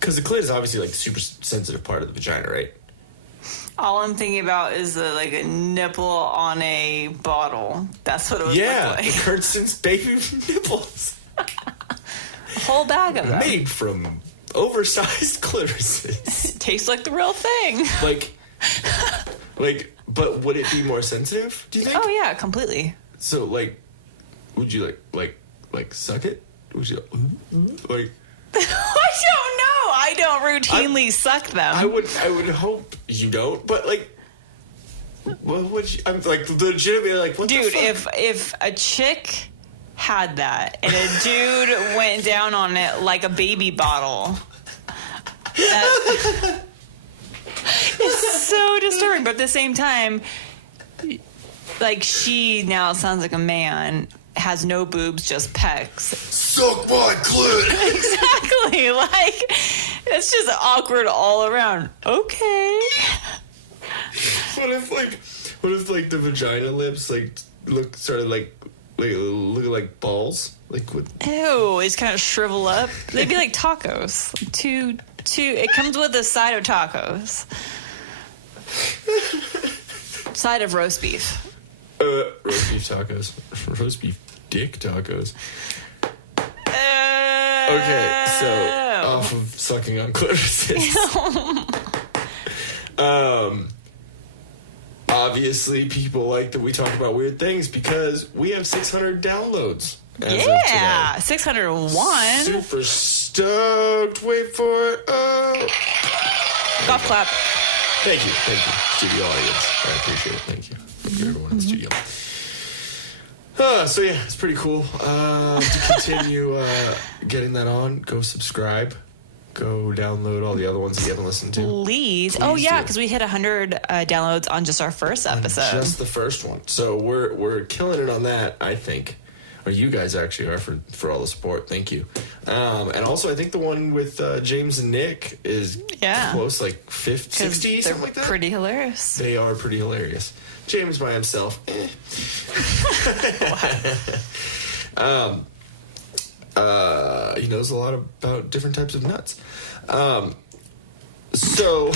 Because the clit is obviously like super sensitive part of the vagina, right? All I'm thinking about is like a nipple on a bottle. That's what it was like. Kirsten's baby nipples. A whole bag of them. Made from oversized clitorises. Tastes like the real thing. But would it be more sensitive, do you think? Oh, yeah, completely. So, like, would you, like suck it? Would you, like... I don't know. I don't routinely suck them. I would hope you don't, but, like... What would you... I'm, like, legitimately, like, what Dude, the fuck? if a chick had that and a dude went down on it like a baby bottle, that is so disturbing. But at the same time, like, she now sounds like a man, has no boobs, just pecs. Suck my clit! Exactly. Like, it's just awkward all around. Okay. What if the vagina lips, like, look like balls? Like, what? Ew, it's kind of shrivel up. They'd be like tacos. It comes with a side of tacos. Side of roast beef. Roast beef tacos. Roast beef dick tacos. Okay, so off of sucking on clitorises. Obviously, people like that we talk about weird things because we have 600 downloads. As of today. 601. Super stoked. Wait for it. Golf clap. Thank you, studio audience. I appreciate it. Thank you everyone in the studio. So yeah, it's pretty cool. To continue getting that on, go subscribe. Go download all the other ones that you haven't listened to. Please. Oh yeah, because we hit 100 downloads on just our first episode. Just the first one. So we're killing it on that, I think. Or you guys actually are for all the support. Thank you. And also, I think the one with James and Nick is close, like 50, 60, something like that. Pretty hilarious. They are pretty hilarious. James by himself. He knows a lot about different types of nuts. So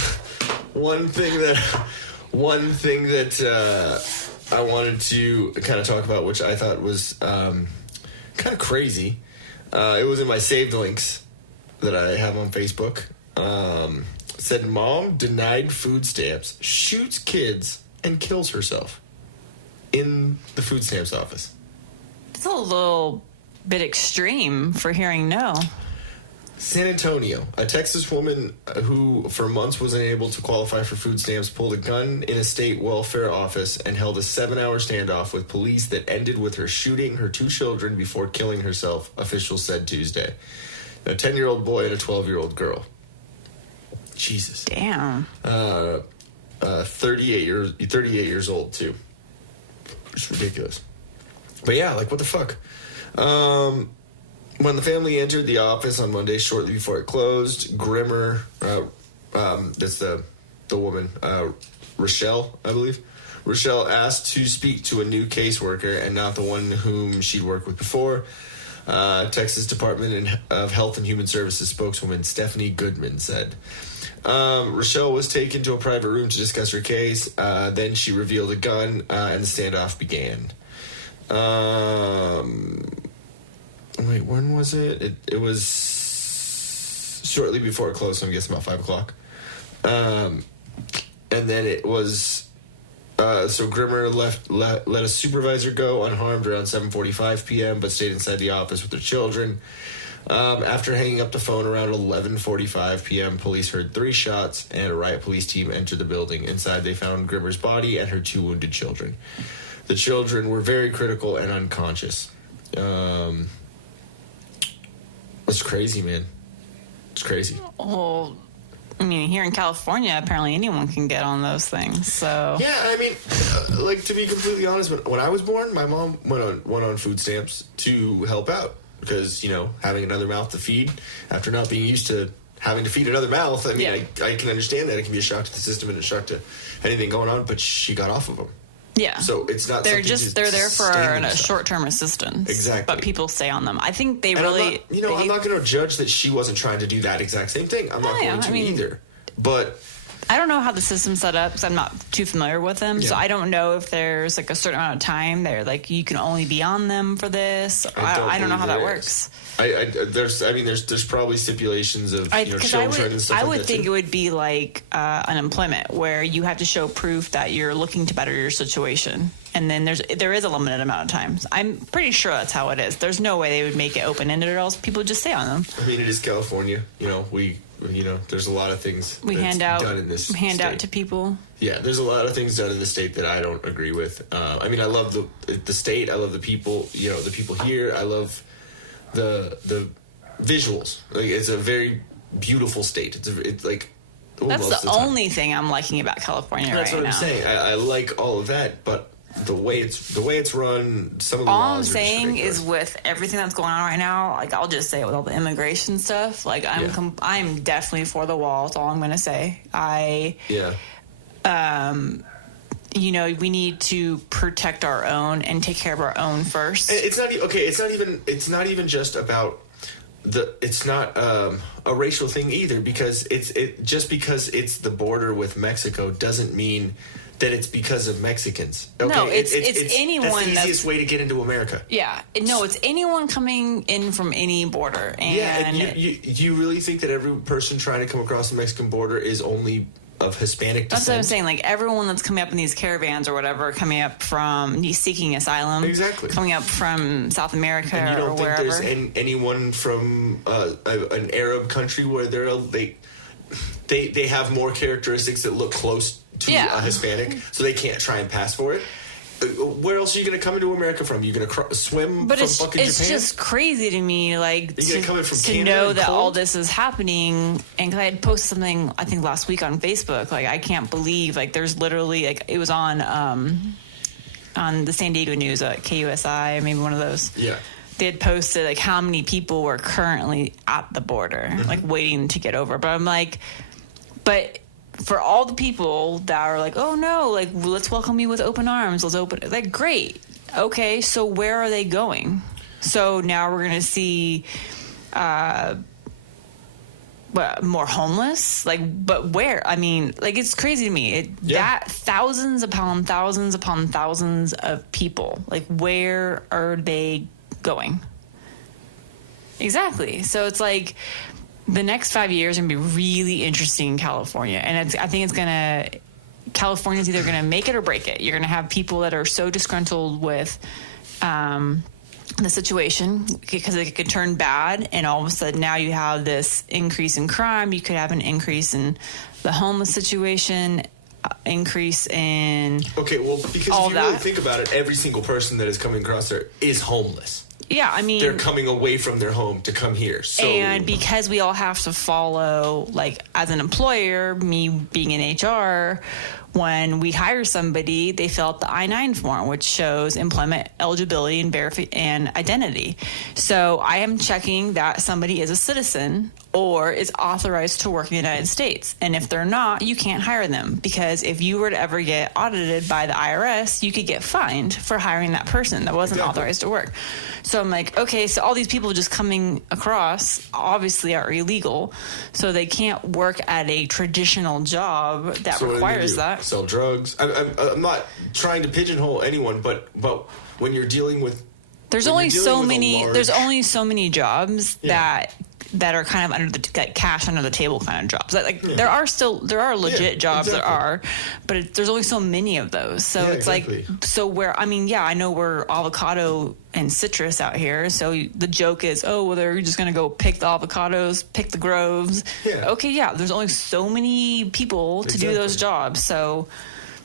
one thing that I wanted to kind of talk about, which I thought was kind of crazy. It was in my saved links that I have on Facebook. It said, "Mom denied food stamps, shoots kids, and kills herself in the food stamps office." It's a little bit extreme for hearing no. San Antonio, a Texas woman who for months was unable to qualify for food stamps pulled a gun in a state welfare office and held a 7-hour standoff with police that ended with her shooting her 2 children before killing herself, officials said Tuesday. A 10-year-old boy and a 12-year-old girl. Jesus. Damn. 38 years old too. It's ridiculous. But yeah, like what the fuck? When the family entered the office on Monday, shortly before it closed, Grimmer, that's the woman, Rochelle, I believe. Rochelle asked to speak to a new caseworker and not the one whom she'd worked with before. Texas Department of Health and Human Services spokeswoman Stephanie Goodman said. Rochelle was taken to a private room to discuss her case. Then she revealed a gun, and the standoff began. Wait, when was it? It was shortly before it closed, so I'm guessing about 5 o'clock. And then it was... so Grimmer let a supervisor go unharmed around 7:45 p.m., but stayed inside the office with their children. After hanging up the phone around 11:45 p.m., police heard 3 shots, and a riot police team entered the building. Inside, they found Grimmer's body and her 2 wounded children. The children were very critical and unconscious. It's crazy, man. It's crazy. Well, I mean, here in California, apparently anyone can get on those things. So yeah, I mean, like to be completely honest, when I was born, my mom went on food stamps to help out. because, you know, having another mouth to feed after not being used to having to feed another mouth. I mean, I can understand that it can be a shock to the system and a shock to anything going on, but she got off of them. Yeah. So it's not. They're there for a short-term assistance. Exactly. But people stay on them. I think they and really. I'm not going to judge that she wasn't trying to do that exact same thing. I'm not going to either. But I don't know how the system's set up because I'm not too familiar with them. Yeah. So I don't know if there's like a certain amount of time there, like you can only be on them for this. I don't know how that works. There's probably stipulations of children and stuff. I would think it would be like unemployment, where you have to show proof that you're looking to better your situation, and then there is a limited amount of times. I'm pretty sure that's how it is. There's no way they would make it open ended, or else people would just stay on them. I mean, it is California. There's a lot of things we hand out to people. Yeah, there's a lot of things done in the state that I don't agree with. I love the state. I love the people. The people here. I love the visuals. Like, it's a very beautiful state. It's like that's the only thing I'm liking about California right now. That's what I'm saying. I like all of that, but the way it's run, some of the all laws I'm are saying is with everything that's going on right now, like I'll just say it with all the immigration stuff, like I'm definitely for the wall. That's all I'm gonna say. We need to protect our own and take care of our own first. It's not even just about it's not a racial thing either, because just because it's the border with Mexico doesn't mean that it's because of Mexicans. Okay? No, it's anyone. That's the easiest way to get into America. Yeah, no, it's anyone coming in from any border. And you really think that every person trying to come across the Mexican border is only of Hispanic descent? That's what I'm saying. Like, everyone that's coming up in these caravans or whatever, coming up from seeking asylum, exactly, coming up from South America and you don't or think wherever. There's anyone from an Arab country where they have more characteristics that look close to a Hispanic, so they can't try and pass for it. Where else are you going to come into America from? You're going to swim from fucking Japan? It's just crazy to me, like, to know that all this is happening. And I had posted something, I think, last week on Facebook. Like, I can't believe, like, there's literally, like, it was on the San Diego News, KUSI, maybe one of those. Yeah. They had posted, like, how many people were currently at the border, like, waiting to get over. But I'm like, for all the people that are like, oh no, like, let's welcome you with open arms, like, great. Okay, so where are they going? So now we're going to see more homeless? Like, but where? I mean, like, it's crazy to me. That thousands upon thousands of people, like, where are they going? Exactly. So it's like, the next 5 years are going to be really interesting in California. And I think California's either going to make it or break it. You're going to have people that are so disgruntled with the situation because it could turn bad. And all of a sudden now you have this increase in crime. You could have an increase in the homeless situation, increase in because if you really think about it, every single person that is coming across there is homeless. Yeah, I mean, they're coming away from their home to come here. So, and because we all have to follow, like, as an employer, me being in HR, when we hire somebody, they fill out the I-9 form, which shows employment eligibility and identity. So I am checking that somebody is a citizen or is authorized to work in the United States. And if they're not, you can't hire them, because if you were to ever get audited by the IRS, you could get fined for hiring that person that wasn't authorized to work. So I'm like, okay, so all these people just coming across obviously are illegal, so they can't work at a traditional job that requires that. Sell drugs. I'm not trying to pigeonhole anyone, but when you're dealing with there's only so many jobs that are kind of under the cash under the table kind of jobs. There are legit jobs that are, but there's only so many of those. So it's like, so where, I mean, I know we're avocado and citrus out here. So the joke is, they're just going to go pick the avocados, pick the groves. Yeah. Okay. Yeah. There's only so many people to do those jobs. So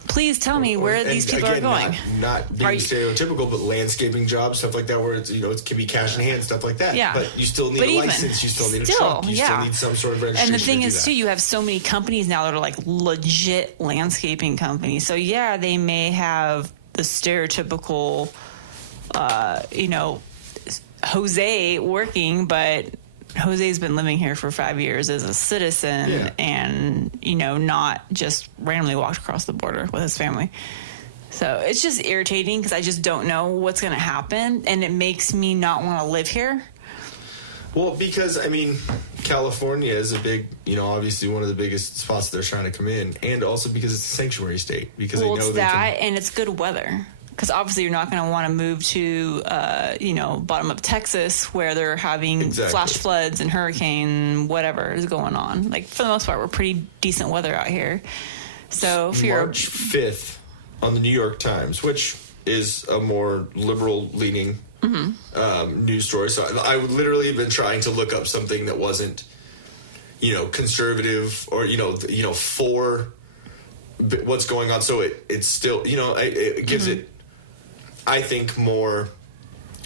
please tell me where these people are going. Not being stereotypical, but landscaping jobs, stuff like that, where it's, it can be cash in hand, stuff like that. Yeah. But you still need a license. You still need a truck. You still need some sort of registration. And the thing is, too, you have so many companies now that are like legit landscaping companies. So they may have the stereotypical, Jose working, but Jose's been living here for 5 years as a citizen and, you know, not just randomly walked across the border with his family. So it's just irritating because I just don't know what's going to happen, and it makes me not want to live here. Well, because, I mean, California is a big, you know, obviously one of the biggest spots they're trying to come in, and also because it's a sanctuary state. Because well, they know it's that, and it's good weather. Because obviously you're not going to want to move to, you know, bottom of Texas where they're having flash floods and hurricane, whatever is going on. Like, for the most part, we're pretty decent weather out here. So if you're... March 5th on the New York Times, which is a more liberal-leaning news story. So I would literally have been trying to look up something that wasn't, you know, conservative or, you know, for what's going on. So it's still, you know, it gives it, I think, more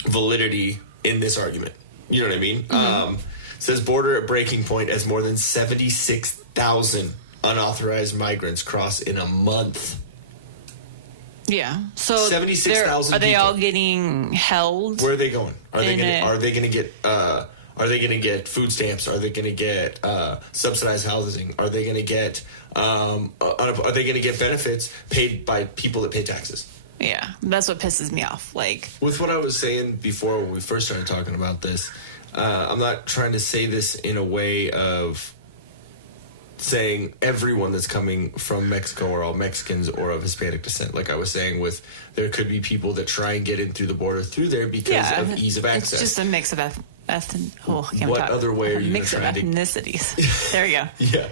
validity in this argument. You know what I mean? Says border at breaking point as more than 76,000 unauthorized migrants cross in a month. Yeah. So 76,000 are they people. all getting held? Where are they going? Are they going to get food stamps? Are they going to get subsidized housing? Are they going to get benefits paid by people that pay taxes? Yeah, that's what pisses me off. Like, with what I was saying before when we first started talking about this, I'm not trying to say this in a way of saying everyone that's coming from Mexico are all Mexicans or of Hispanic descent. Like I was saying, there could be people that try and get in through the border through there because of ease of access. It's just a mix of what other way are you mix of ethnicities? There you go. Yeah.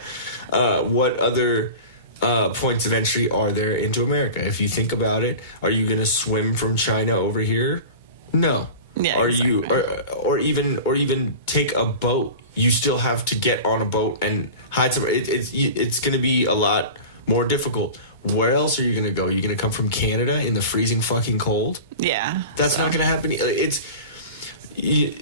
What other points of entry are there into America? If you think about it, are you going to swim from China over here? No. Yeah. Are you or even take a boat? You still have to get on a boat and hide somewhere. It's going to be a lot more difficult. Where else are you going to go? You're going to come from Canada in the freezing fucking cold? Yeah. That's not going to happen.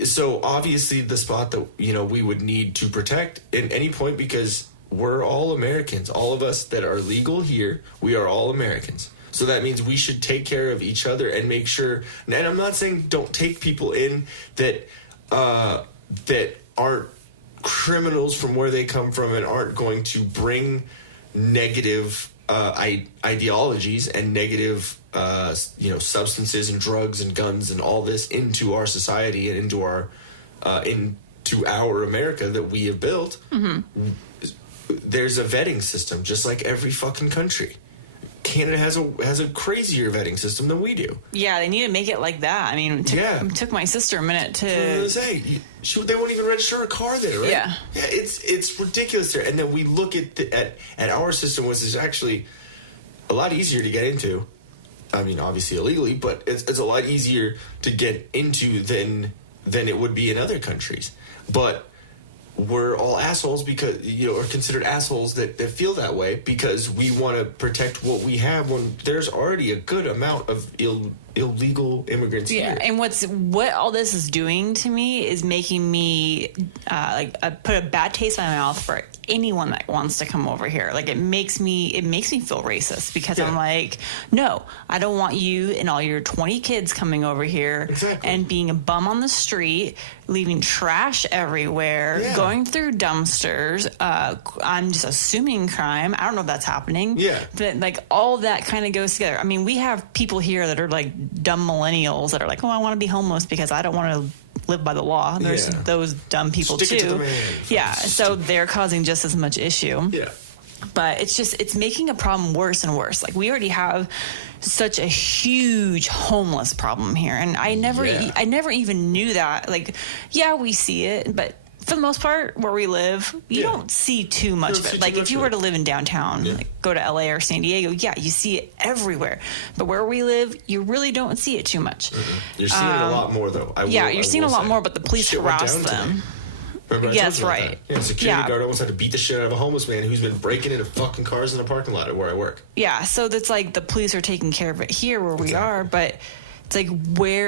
So obviously the spot that, you know, we would need to protect at any point, because we're all Americans. All of us that are legal here, we are all Americans. So that means we should take care of each other and make sure. And I'm not saying don't take people in that aren't criminals from where they come from and aren't going to bring negative ideologies and negative substances and drugs and guns and all this into our society and into our America that we have built. There's a vetting system just like every fucking country. Canada has a crazier vetting system than we do. Yeah, they need to make it like that. I mean, it took my sister a minute to... they won't even register a car there, right? Yeah. Yeah, it's ridiculous there. And then we look at our system, which is actually a lot easier to get into. I mean, obviously illegally, but it's a lot easier to get into than it would be in other countries. But we're all assholes because, you know, are considered assholes that feel that way because we want to protect what we have when there's already a good amount of illegal immigrants here. And what all this is doing to me is making me put a bad taste in my mouth for anyone that wants to come over here. Like, it makes me feel racist because I'm like, no, I don't want you and all your 20 kids coming over here and being a bum on the street, leaving trash everywhere, going through dumpsters. I'm just assuming crime. I don't know if that's happening. Yeah. But like all of that kind of goes together. I mean, we have people here that are like dumb millennials that are like, oh, I want to be homeless because I don't want to live by the law. There's those dumb people Stick too. It to the man. Yeah. So they're causing just as much issue. Yeah. But it's making a problem worse and worse. Like, we already have such a huge homeless problem here, and I never even knew that. Like, we see it, but for the most part, where we live, you don't see too much of it. Like, if you were to live in downtown, like go to LA or San Diego, you see it everywhere. But where we live, you really don't see it too much. You're seeing it a lot more, though. You're seeing a lot more, but the police harass them. Yes, right. Yeah, security guard almost had to beat the shit out of a homeless man who's been breaking into fucking cars in the parking lot at where I work. Yeah, so that's like the police are taking care of it here where we are, but it's like,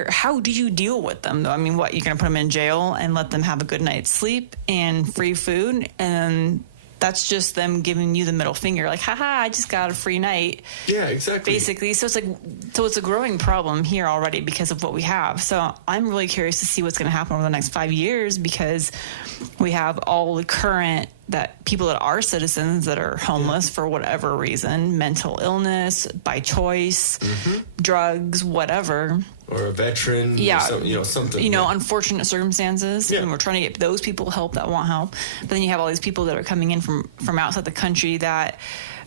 how do you deal with them, though? I mean, what, you're going to put them in jail and let them have a good night's sleep and free food, and that's just them giving you the middle finger, like, haha, I just got a free night. Yeah, exactly. Basically. So it's a growing problem here already because of what we have. So I'm really curious to see what's going to happen over the next 5 years, because we have all the current people that are citizens that are homeless for whatever reason, mental illness, by choice, drugs, whatever. Or a veteran, something. Unfortunate circumstances. Yeah. And we're trying to get those people help that want help. But then you have all these people that are coming in from outside the country that,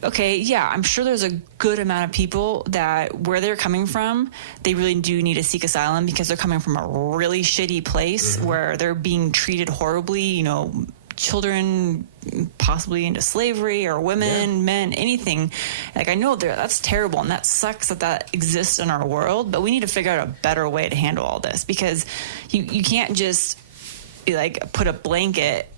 okay, yeah, I'm sure there's a good amount of people that where they're coming from, they really do need to seek asylum because they're coming from a really shitty place where they're being treated horribly, children possibly into slavery, or women, men, anything. Like, I know that's terrible, and that sucks that exists in our world, but we need to figure out a better way to handle all this, because you can't just put a blanket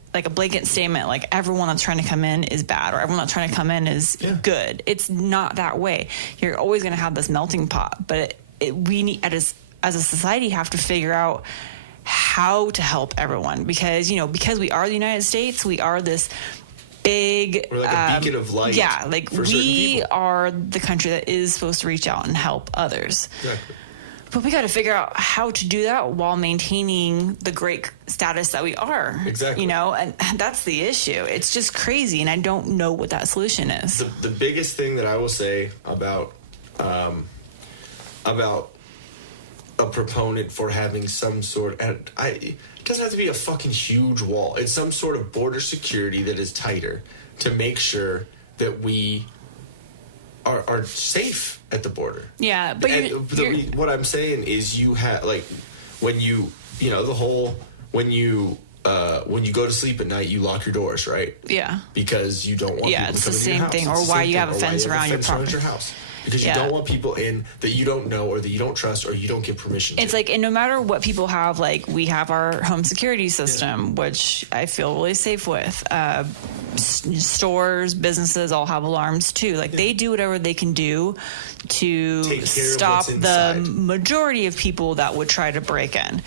statement like everyone that's trying to come in is bad, or everyone that's trying to come in is good. It's not that way. You're always going to have this melting pot, but we need, as a society, have to figure out how to help everyone, because we are the United States, we are this big, we're like a beacon of light. Yeah, like we are the country that is supposed to reach out and help others. Exactly. But we got to figure out how to do that while maintaining the great status that we are. Exactly. And that's the issue. It's just crazy, and I don't know what that solution is. The biggest thing that I will say about a proponent for having some sort, and it doesn't have to be a fucking huge wall. It's some sort of border security that is tighter to make sure that we are safe at the border. Yeah, but what I'm saying is, you have when you when you go to sleep at night, you lock your doors, right? Yeah. Because you don't want people to come it's the into same your house. thing, It's or the why same you have a thing, fence or why around your property. your house. Because you don't want people in that you don't know, or that you don't trust, or you don't give permission to. It's and no matter what people have, we have our home security system, which I feel really safe with. Stores, businesses all have alarms too. They do whatever they can do to stop the majority of people that would try to break in.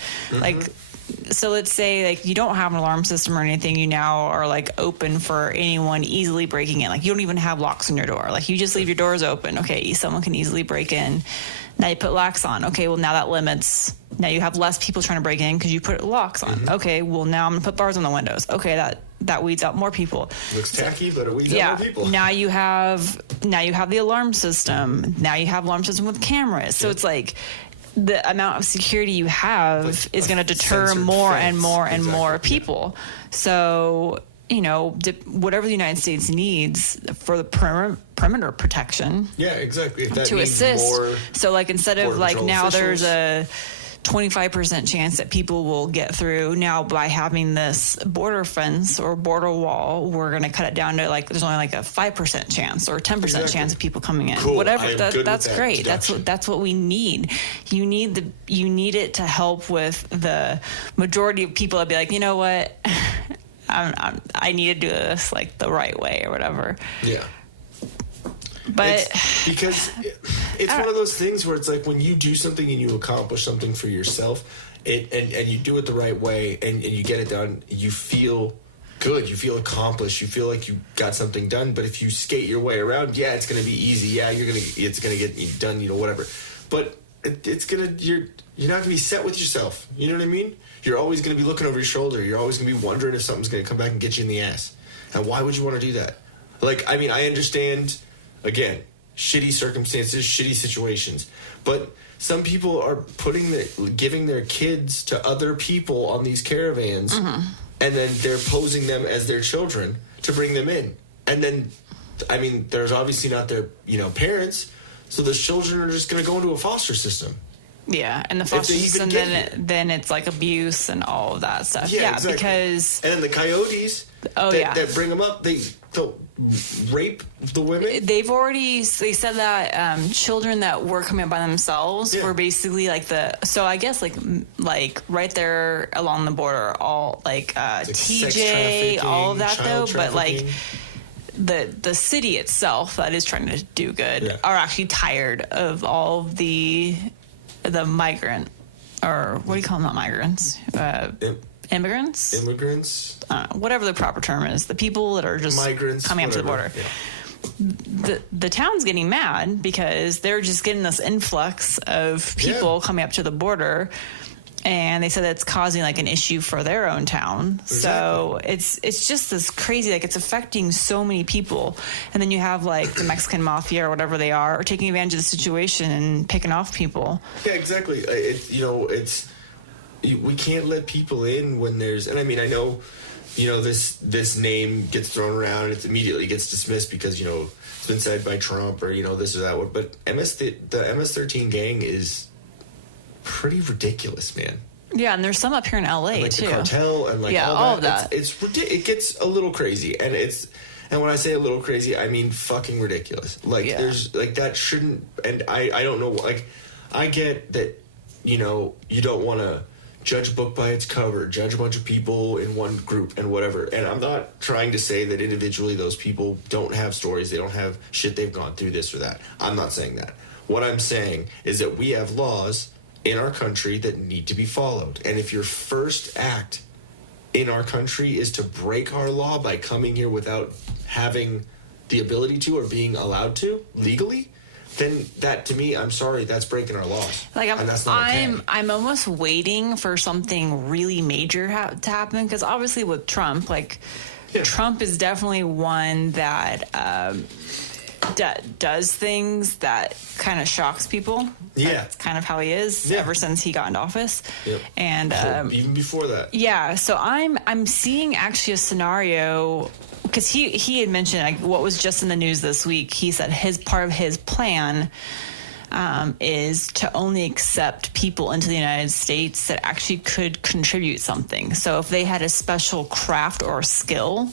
So let's say you don't have an alarm system or anything, you now are open for anyone easily breaking in. You don't even have locks on your door. You just leave your doors open. Okay, someone can easily break in. Now you put locks on. Okay, well now that limits. Now you have less people trying to break in because you put locks on. Okay, well now I'm gonna put bars on the windows. Okay, that weeds out more people. Looks tacky, but it weeds out more people. Now you have the alarm system. Now you have alarm system with cameras. So it's the amount of security you have is going to deter more and more and more people. So, whatever the United States needs for the perimeter protection. Yeah, exactly. If that to means assist. More so, instead of now officials. there's a 25% chance that people will get through. Now, by having this border fence or border wall, we're going to cut it down to there's only a 5% chance or 10% chance of people coming in. Cool. Whatever. That's that great. deduction. That's what we need. You need it to help with the majority of people that be you know what, I need to do this the right way or whatever. Yeah. But because it's one of those things where it's when you do something and you accomplish something for yourself, and you do it the right way, and you get it done, you feel good, you feel accomplished, you feel like you got something done. But if you skate your way around, it's going to be easy. Yeah, it's going to get done, whatever. But you're not going to be set with yourself. You know what I mean? You're always going to be looking over your shoulder. You're always going to be wondering if something's going to come back and get you in the ass. And why would you want to do that? I understand. Again, shitty circumstances, shitty situations. But some people are giving their kids to other people on these caravans, and then they're posing them as their children to bring them in. And then, there's obviously not their, parents, so those children are just going to go into a foster system. Yeah, and the foster system, then it's abuse and all of that stuff. Yeah, exactly. Because... And then the coyotes that bring them up, they'll rape the women. They said that children that were coming up by themselves were basically so I guess right there along the border, all TJ, all of that though, but the city itself that is trying to do good are actually tired of all of the migrant, or what do you call them, not migrants? immigrants, whatever the proper term is, the people that are just migrants coming up to the border. Yeah. The town's getting mad because they're just getting this influx of people coming up to the border, and they said that it's causing like an issue for their own town. Exactly. So it's just this crazy, like it's affecting so many people. And then you have like the Mexican mafia or whatever they are taking advantage of the situation and picking off people. Yeah, exactly. We can't let people in when there's, and I mean, I know, this name gets thrown around and it immediately gets dismissed because, it's been said by Trump or, this or that. But the MS-13 gang is pretty ridiculous, man. Yeah, and there's some up here in LA and, like, too. The cartel and like all that. It's it gets a little crazy, and when I say a little crazy, I mean fucking ridiculous. Like there's like that shouldn't, and I don't know, like I get that, you don't want to judge a book by its cover, judge a bunch of people in one group and whatever. And I'm not trying to say that individually those people don't have stories, they don't have shit they've gone through, this or that. I'm not saying that. What I'm saying is that we have laws in our country that need to be followed. And if your first act in our country is to break our law by coming here without having the ability to or being allowed to legally, then that, to me, I'm sorry, that's breaking our laws. Like and that's not okay. I'm almost waiting for something really major to happen, because obviously with Trump, Trump is definitely one that does things that kind of shocks people. Yeah, that's kind of how he is ever since he got into office. Yep. And even before that. Yeah, so I'm seeing actually a scenario, because he had mentioned, like, what was just in the news this week. He said part of his plan is to only accept people into the United States that actually could contribute something. So if they had a special craft or skill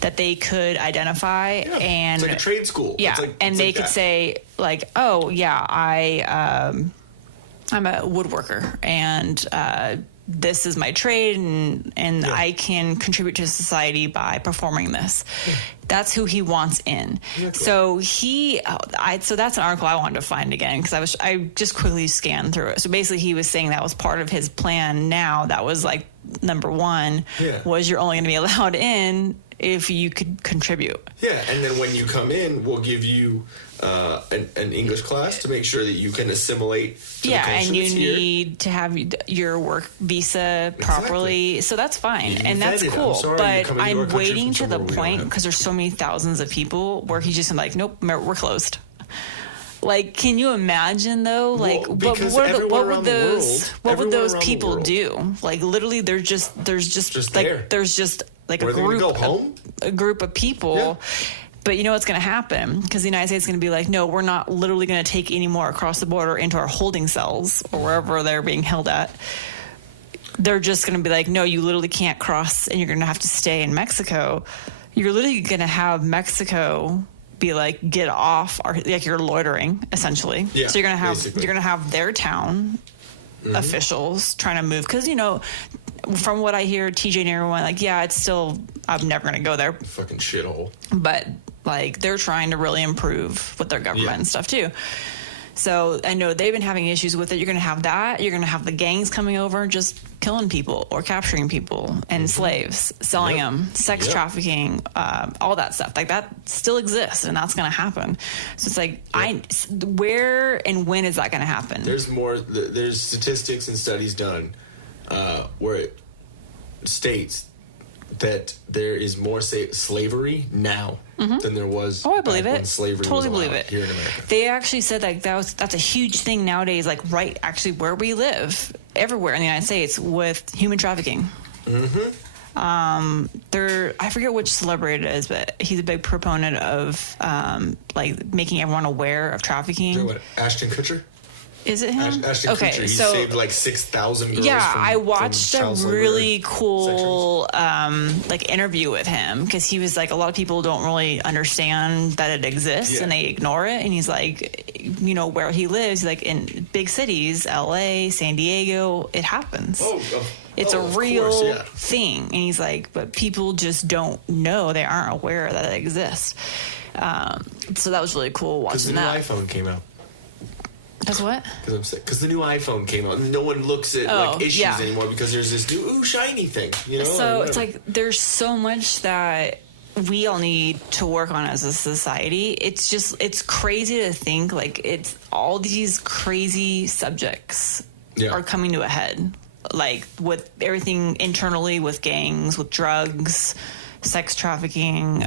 that they could identify, and it's like a trade school. Yeah, and they could say, like, oh yeah, I'm a woodworker, and this is my trade, and I can contribute to society by performing this. Yeah. That's who he wants in. Exactly. So so that's an article I wanted to find again, because I just quickly scanned through it. So basically he was saying that was part of his plan. Now that was like number one, was you're only going to be allowed in if you could contribute. Yeah, and then when you come in, we'll give you an English class to make sure that you can assimilate to the culture and you that's need here. to have your work visa properly. So that's fine, and that's cool. But I'm waiting to the point, because there's so many thousands of people, where he's just like, nope, we're closed. Like, can you imagine though? Like, what would those people do? Like, literally, there's just like a group of people. Yeah. But you know what's going to happen? Because the United States is going to be like, no, we're not literally going to take any more across the border into our holding cells or wherever they're being held at. They're just going to be like, no, you literally can't cross, and you're going to have to stay in Mexico. You're literally going to have Mexico be like, get off, or like you're loitering, essentially. Yeah, so you're going to have their town officials trying to move, because from what I hear, TJ and everyone, like, yeah, it's still, I'm never going to go there. Fucking shithole. But, like, they're trying to really improve with their government and stuff, too. So I know they've been having issues with it. You're going to have that. You're going to have the gangs coming over, just killing people or capturing people and slaves, selling them, sex trafficking, all that stuff. Like, that still exists, and that's going to happen. So it's like, where and when is that going to happen? There's statistics and studies done where it states that there is more slavery now than there was. Oh, I believe it. When slavery totally was believe it. Here in America. They actually said like that's a huge thing nowadays. Like actually where we live, everywhere in the United States, with human trafficking. I forget which celebrity it is, but he's a big proponent of like making everyone aware of trafficking. You know what, Ashton Kutcher? Is it him? Ashton Kutcher. He saved like 6,000 girls. Yeah, from, I watched a really cool like interview with him, because he was like, a lot of people don't really understand that it exists and they ignore it. And he's like, where he lives, he's like, in big cities, LA, San Diego, it happens. It's a real thing. And he's like, but people just don't know. They aren't aware that it exists. So that was really cool watching that. Because the new iPhone came out. Does what? Because I'm sick. Because the new iPhone came out, and no one looks at like issues anymore because there's this new shiny thing. You know. So it's like there's so much that we all need to work on as a society. It's crazy to think like it's all these crazy subjects are coming to a head, like with everything internally, with gangs, with drugs, sex trafficking,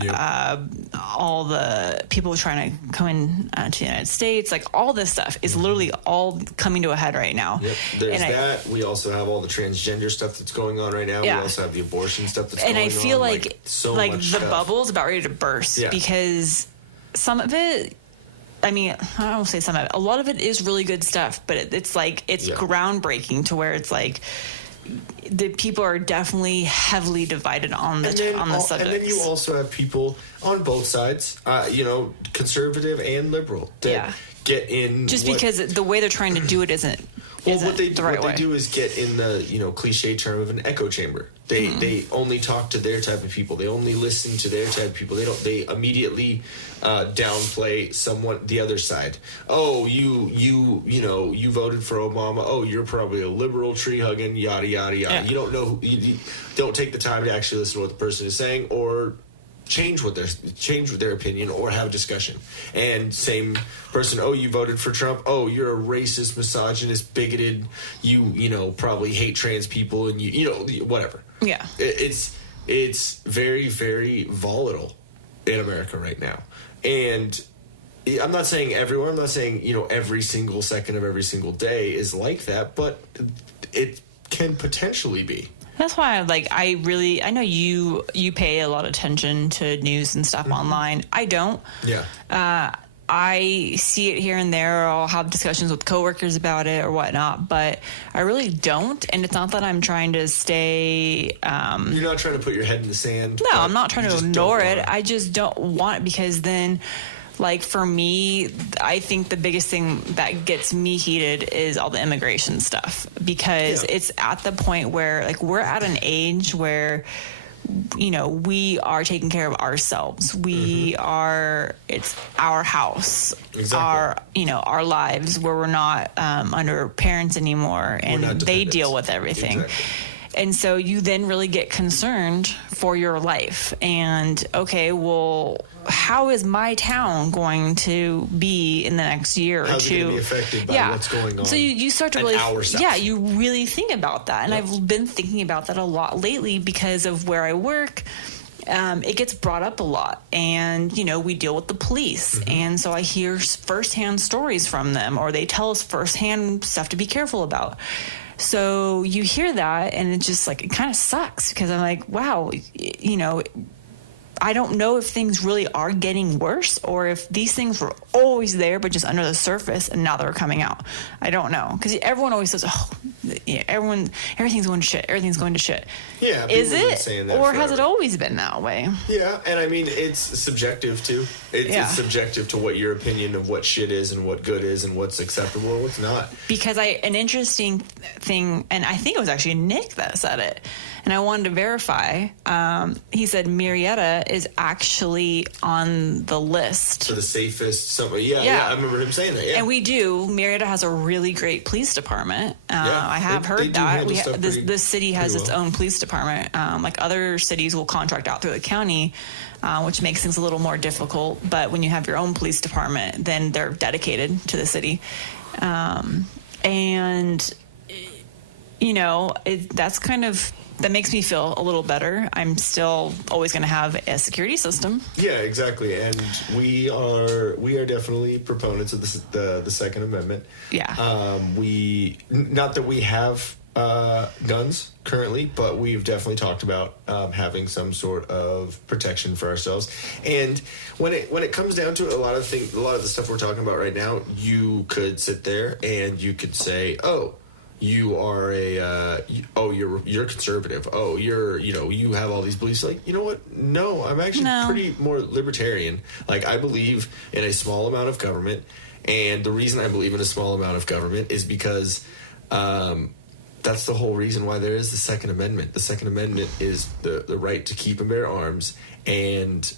all the people trying to come in to the United States, like all this stuff is literally all coming to a head right now. Yep. There's that. We also have all the transgender stuff that's going on right now. Yeah. We also have the abortion stuff that's going on. And I feel like so like much the stuff. bubble's about ready to burst because some of it, I mean, I don't say some of it, a lot of it is really good stuff, but it's like, it's groundbreaking to where it's like, the people are definitely heavily divided on the subject. And then you also have people on both sides, conservative and liberal, that get in. Just because the way they're trying to do it isn't what they way. do is get in the cliche term of an echo chamber. They only talk to their type of people. They only listen to their type of people. They immediately downplay the other side. Oh, you voted for Obama. Oh, you're probably a liberal, tree hugging, yada yada yada. Yeah. You don't know. You don't take the time to actually listen to what the person is saying or change their opinion or have a discussion. And same person, oh, you voted for Trump, oh, you're a racist, misogynist, bigoted, you probably hate trans people, and whatever. Yeah. It's very, very volatile in America right now. And I'm not saying everywhere, I'm not saying every single second of every single day is like that, but it can potentially be. That's why I know you pay a lot of attention to news and stuff online. I don't. Yeah. I see it here and there, or I'll have discussions with coworkers about it or whatnot, but I really don't. And it's not that I'm trying to stay. You're not trying to put your head in the sand. No, I'm not trying to ignore it. I just don't want it because then, like, for me, I think the biggest thing that gets me heated is all the immigration stuff, because it's at the point where, like, we're at an age where, we are taking care of ourselves. We are, it's our house, our lives, where we're not under parents anymore, and they deal with everything. Exactly. And so you then really get concerned for your life. And, okay, well, how is my town going to be in the next year or two? How's it going to be affected by what's going on? So you start to really, you really think about that. And I've been thinking about that a lot lately because of where I work. It gets brought up a lot, and we deal with the police, and so I hear firsthand stories from them, or they tell us firsthand stuff to be careful about. So you hear that, and it just it kind of sucks, because I'm like, wow, I don't know if things really are getting worse, or if these things were always there but just under the surface and now they're coming out. I don't know, because everyone always says, everything's going to shit, everything's going to shit. Yeah, is it, saying that or forever. has it always been that way? Yeah, and I mean, it's subjective too. It's subjective to what your opinion of what shit is and what good is and what's acceptable and what's not. Because an interesting thing, and I think it was actually Nick that said it, and I wanted to verify. He said Marietta is actually on the list for the safest. I remember him saying that. Yeah, and we do. Marietta has a really great police department. I have heard that the city has its own police department. Like other cities will contract out through the county, which makes things a little more difficult. But when you have your own police department, then they're dedicated to the city, and that's kind of. That makes me feel a little better. I'm still always going to have a security system. Yeah, exactly. And we are definitely proponents of the Second Amendment. Yeah. Not that we have guns currently, but we've definitely talked about having some sort of protection for ourselves. And when it comes down to it, a lot of the stuff we're talking about right now, you could sit there and you could say, oh, you are you're conservative. Oh, you have all these beliefs. Like, you know what? No, I'm actually pretty more libertarian. Like, I believe in a small amount of government, and the reason I believe in a small amount of government is because that's the whole reason why there is the Second Amendment. The Second Amendment is the right to keep and bear arms, and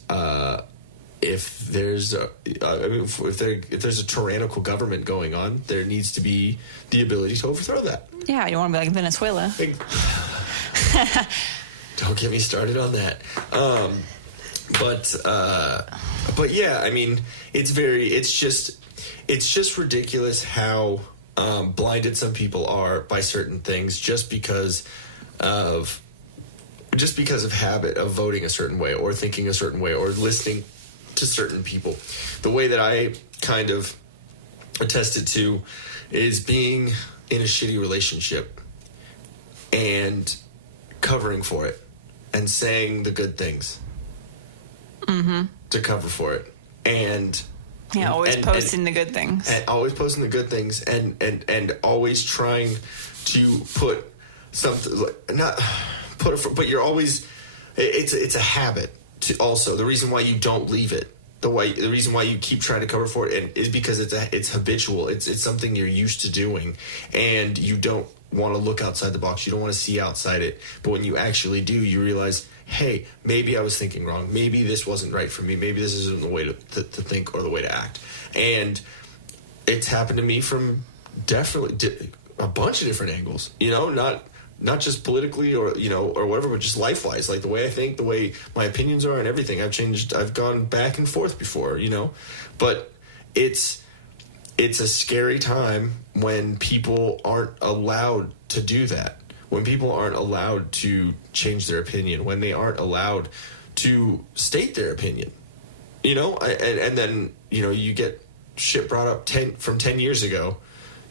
if there's if there's a tyrannical government going on, there needs to be the ability to overthrow that. Yeah, you want to be like Venezuela. Don't get me started on that. But yeah, I mean, it's just ridiculous how blinded some people are by certain things just because of habit of voting a certain way or thinking a certain way or listening to certain people. The way that I kind of attested to is being in a shitty relationship and covering for it and saying the good things to cover for it. And always posting the good things. And always posting the good things and always trying to put something, but you're always, it's a habit to also. The reason why you don't leave it, the reason why you keep trying to cover for it is because it's habitual. It's something you're used to doing, and you don't want to look outside the box. You don't want to see outside it. But when you actually do, you realize, hey, maybe I was thinking wrong. Maybe this wasn't right for me. Maybe this isn't the way to think or the way to act. And it's happened to me from definitely a bunch of different angles. Not just politically or whatever, but just life-wise, like the way I think, the way my opinions are and everything. I've gone back and forth before, but it's a scary time when people aren't allowed to do that, when people aren't allowed to change their opinion, when they aren't allowed to state their opinion, and then, you get shit brought up 10 years ago,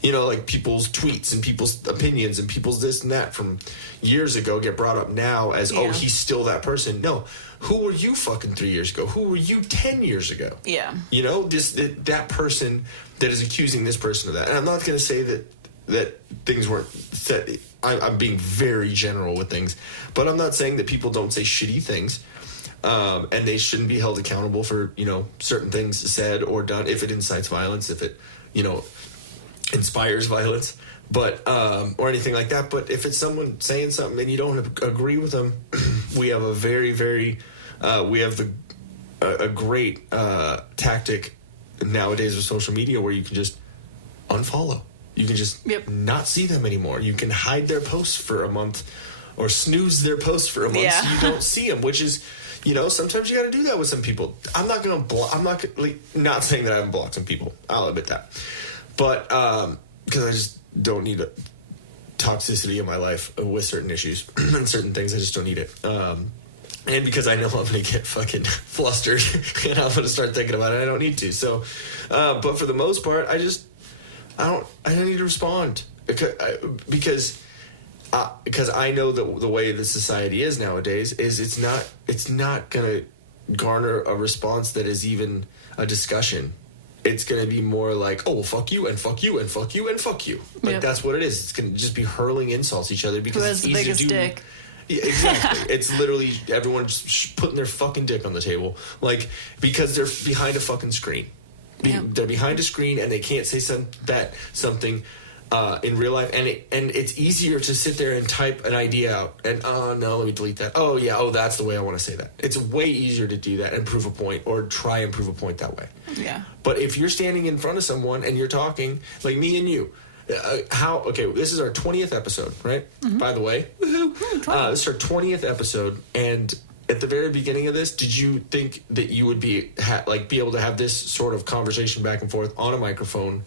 like people's tweets and people's opinions and people's this and that from years ago get brought up now as, oh, he's still that person. No. Who were you fucking 3 years ago? Who were you 10 years ago? Yeah. That person that is accusing this person of that. And I'm not going to say that things weren't said. I'm being very general with things. But I'm not saying that people don't say shitty things. And they shouldn't be held accountable for, certain things said or done if it incites violence, if it, inspires violence, but or anything like that. But if it's someone saying something and you don't agree with them, we have a very, very a great tactic nowadays with social media where you can just unfollow. You can just not see them anymore. You can hide their posts for a month or snooze their posts for a month so you don't see them, which is, sometimes you got to do that with some people. I'm not not saying that I haven't blocked some people. I'll admit that. But because I just don't need toxicity in my life with certain issues and certain things, I just don't need it. And because I know I'm going to get fucking flustered and I'm going to start thinking about it, I don't need to. So, but for the most part, I don't need to respond because I know that the way the society is nowadays is it's not going to garner a response that is even a discussion. It's going to be more like, oh, well, fuck you and fuck you and fuck you and fuck you. Like, that's what it is. It's going to just be hurling insults at each other because it's easy to do. Dick? Yeah, exactly. It's literally everyone just putting their fucking dick on the table. Like, because they're behind a fucking screen. They're behind a screen and they can't say something in real life. And it's easier to sit there and type an idea out. And, no, let me delete that. Oh, yeah, that's the way I want to say that. It's way easier to do that and prove a point or try and prove a point that way. Yeah. But if you're standing in front of someone and you're talking, like me and you, this is our 20th episode, right? Mm-hmm. By the way. Woohoo. This is our 20th episode. And at the very beginning of this, did you think that you would be able to have this sort of conversation back and forth on a microphone?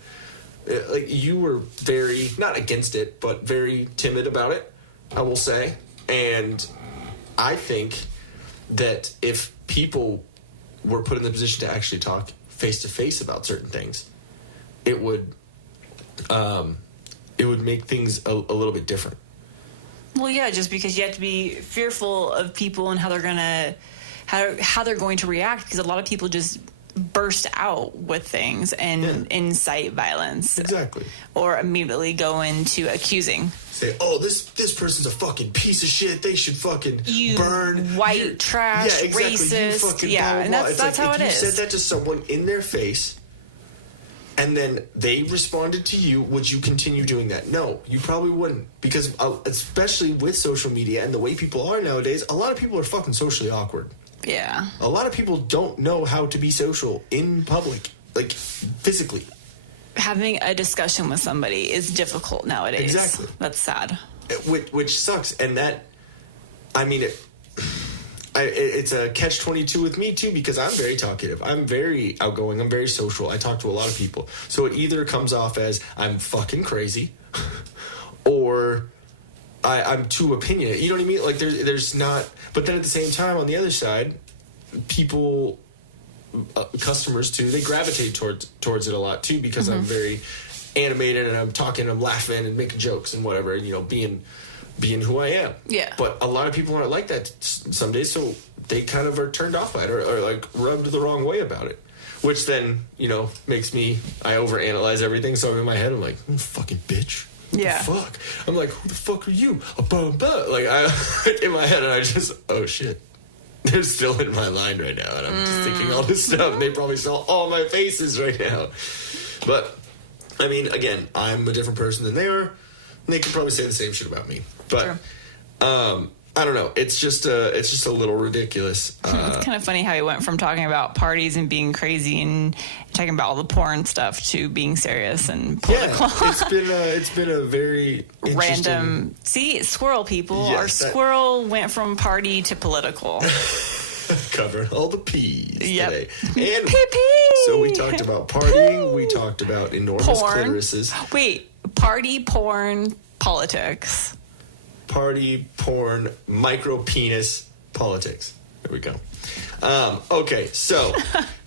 You were very, not against it, but very timid about it, I will say. And I think that if people were put in the position to actually talk face-to-face about certain things, it would make things a little bit different. Well, yeah, just because you have to be fearful of people and how they're going to react, because a lot of people just burst out with things and incite violence. Exactly. Or immediately go into accusing. Say, oh, this person's a fucking piece of shit. They should fucking burn. White trash, racist. And that's how it is. If you said that to someone in their face and then they responded to you, would you continue doing that? No, you probably wouldn't. Because especially with social media and the way people are nowadays, a lot of people are fucking socially awkward. Yeah. A lot of people don't know how to be social in public, like physically. Having a discussion with somebody is difficult nowadays. Exactly. That's sad. Which sucks. And that, I mean, it's a catch-22 with me, too, because I'm very talkative. I'm very outgoing. I'm very social. I talk to a lot of people. So it either comes off as I'm fucking crazy or I'm too opinionated. You know what I mean? Like, there's not... But then at the same time, on the other side, people... customers, too, they gravitate towards it a lot, too, because I'm very animated and I'm talking, I'm laughing and making jokes and whatever, and, you know, being who I am. Yeah. But a lot of people aren't like that some days, so they kind of are turned off by it or like rubbed the wrong way about it, which then, you know, makes me, I overanalyze everything, so in my head I'm like, fucking bitch. What the fuck? I'm like, who the fuck are you? Like, in my head, and I just, oh shit. They're still in my line right now, and I'm just thinking all this stuff, and they probably saw all my faces right now. But, I mean, again, I'm a different person than they are, and they could probably say the same shit about me. But, I don't know. It's just a little ridiculous. It's kind of funny how he went from talking about parties and being crazy and talking about all the porn stuff to being serious and political. Yeah, it's been a very random. See, squirrel people. Yes, our squirrel went from party to political. Covered all the P's today. And Pee-pee! So we talked about partying. We talked about enormous clitorises. Wait, party, porn, politics. Party, porn, micro penis, politics. There we go. Okay, so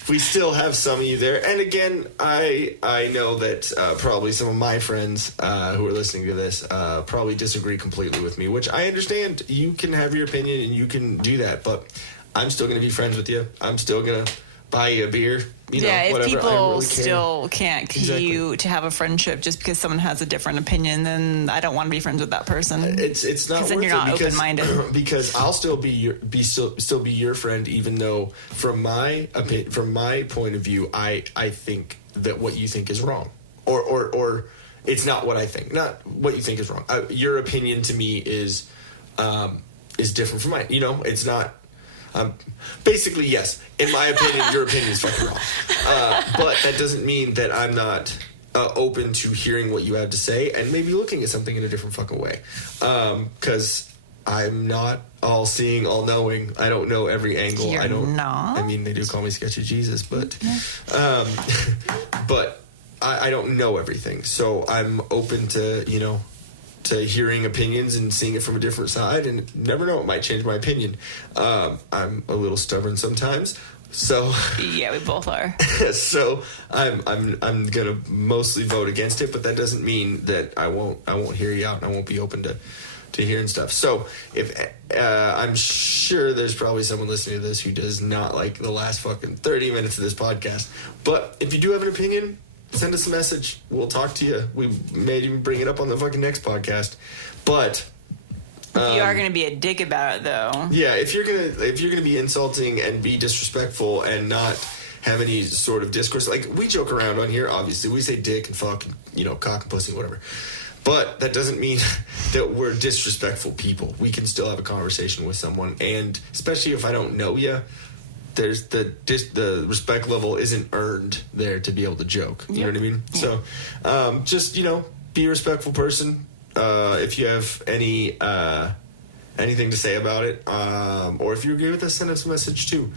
we still have some of you there. And again, I know that probably some of my friends who are listening to this probably disagree completely with me, which I understand. You can have your opinion and you can do that, but I'm still going to be friends with you. I'm still going to buy you a beer. You know, if whatever. people really still can't continue to have a friendriendship just because someone has a different opinion, then I don't want to be friends with that person. It's not worth then you're not open-minded. Because I'll still be your friend, even though from my point of view, I think that what you think is wrong, or it's not what I think, not what you think is wrong. Your opinion to me is different from mine. You know, it's not. Basically, yes. In my opinion, your opinion is fucking wrong. But that doesn't mean that I'm not open to hearing what you have to say and maybe looking at something in a different fucking way. Because I'm not all-seeing, all-knowing. I don't know every angle. You're not? I mean, they do call me Sketchy Jesus, but but I don't know everything. So I'm open to, you know, to hearing opinions and seeing it from a different side, and never know, it might change my opinion. I'm a little stubborn sometimes, so yeah, we both are. So I'm gonna mostly vote against it, but that doesn't mean that I won't hear you out and I won't be open to hearing stuff. So if I'm sure there's probably someone listening to this who does not like the last fucking 30 minutes of this podcast, but if you do have an opinion, send us a message. We'll talk to you. We may even bring it up on the fucking next podcast. But you are going to be a dick about it, though. Yeah, if you're gonna be insulting and be disrespectful and not have any sort of discourse, like we joke around on here. Obviously, we say dick and fuck, and, you know, cock and pussy, whatever. But that doesn't mean that we're disrespectful people. We can still have a conversation with someone, and especially if I don't know you. There's the respect level isn't earned there to be able to joke. You know what I mean? Yeah. So, just, you know, be a respectful person. If you have anything to say about it, or if you agree with us, send us a message too,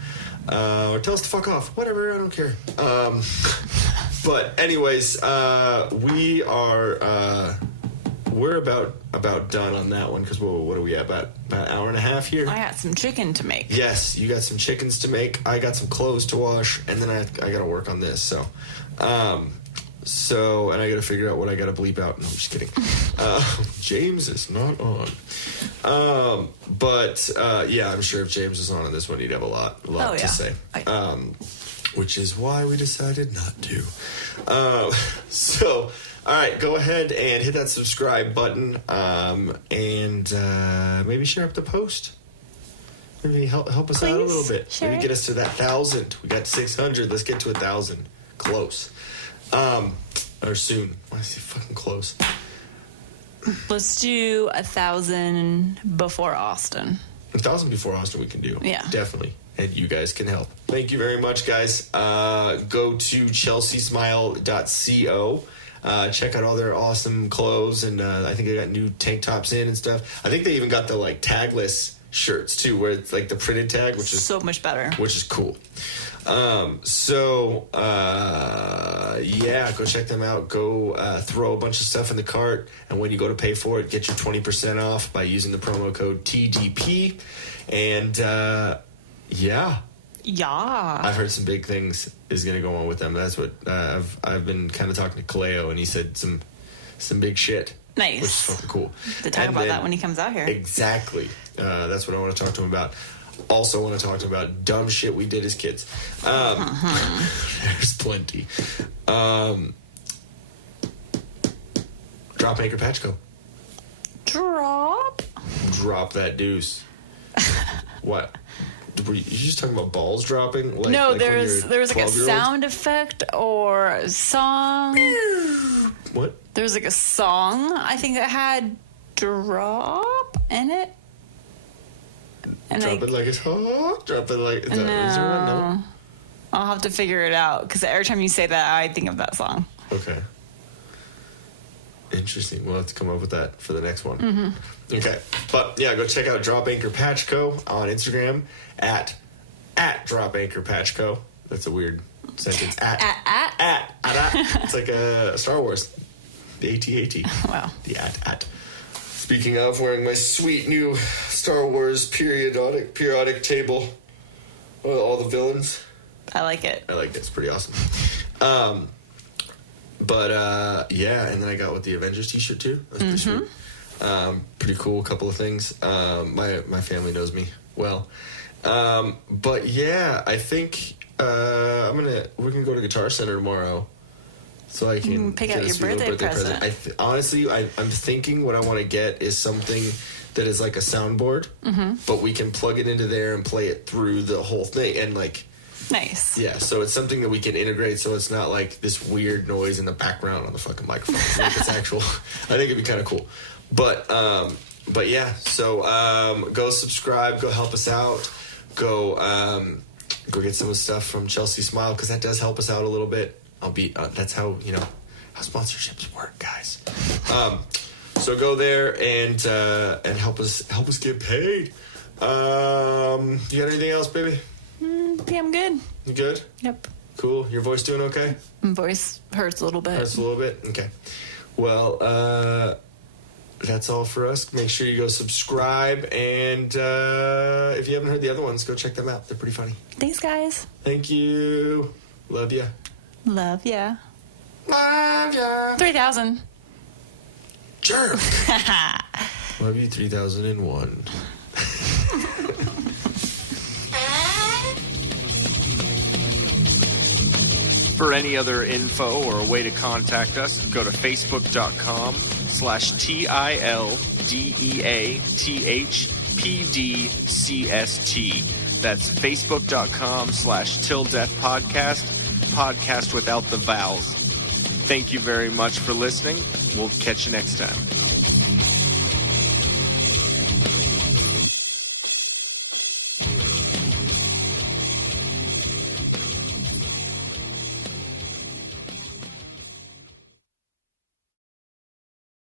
or tell us to fuck off. Whatever, I don't care. But anyways, we're about done on that one, because what are we at, about an hour and a half here? I got some chicken to make. Yes, you got some chickens to make. I got some clothes to wash, and then I got to work on this. So, and I got to figure out what I got to bleep out. No, I'm just kidding. James is not on. But yeah, I'm sure if James was on this one, he'd have a lot to say. Which is why we decided not to. So. All right, go ahead and hit that subscribe button, and maybe share up the post. Maybe help us out a little bit. Share maybe get us to that 1,000. We got 600. Let's get to 1,000. Close. Or soon. I say fucking close. Let's do 1,000 before Austin. 1,000 before Austin we can do. Yeah. Definitely. and you guys can help. Thank you very much, guys. Go to chelseasmile.co. Check out all their awesome clothes, and I think they got new tank tops in and stuff. I think they even got the like tagless shirts too, where it's like the printed tag, which is so much better, which is cool. Yeah, go check them out. Go throw a bunch of stuff in the cart, and when you go to pay for it, get your 20% off by using the promo code TDP. And yeah, I've heard some big things is going to go on with them. That's what I've been kind of talking to Kaleo, and he said some big shit. Nice. Which is fucking cool. To talk about that when he comes out here. Exactly. That's what I want to talk to him about. Also want to talk to him about dumb shit we did as kids. There's plenty. Drop, anchor, patch, go. Drop That deuce. What? Were you just talking about balls dropping? Like, no, like there was like a sound effect or a song. What? There was like a song, I think, that had drop in it. And drop it like it's hot. Drop it like... Is that, is there one? No. I'll have to figure it out, because every time you say that, I think of that song. Okay. Interesting. We'll have to come up with that for the next one. Mm-hmm. Okay. But, yeah, go check out Drop Anchor Patch Co. on Instagram at Drop Anchor Patch Co. That's a weird sentence. At. It's like a Star Wars. The AT-AT. Wow. The at. Speaking of, wearing my sweet new Star Wars periodic table. All the villains. I like it. It's pretty awesome. Yeah, and then I got with the Avengers t-shirt too. That was pretty sweet. Pretty cool, couple of things. My family knows me well. But yeah, I think we're gonna go to Guitar Center tomorrow. So I can pick out your birthday present. Honestly, I'm thinking what I want to get is something that is like a soundboard, but we can plug it into there and play it through the whole thing. And like, nice. Yeah, so it's something that we can integrate so it's not like this weird noise in the background on the fucking microphone. Like it's actual. I think it'd be kind of cool. But yeah, so go subscribe, go help us out, go get some of the stuff from Chelsea Smile, because that does help us out a little bit. That's how how sponsorships work, guys. So go there and help us get paid. You got anything else, baby? Yeah, I'm good. You good? Yep. Cool. Your voice doing okay? My voice hurts a little bit. Okay. Well, that's all for us. Make sure you go subscribe, and if you haven't heard the other ones, go check them out. They're pretty funny. Thanks, guys. Thank you. Love ya. Love ya. Love ya. 3,000. Jerk. Love you 3001. For any other info or a way to contact us, go to facebook.com/TILDEATHPDCST. That's facebook.com/TillDeathPodcast, podcast without the vowels. Thank you very much for listening. We'll catch you next time.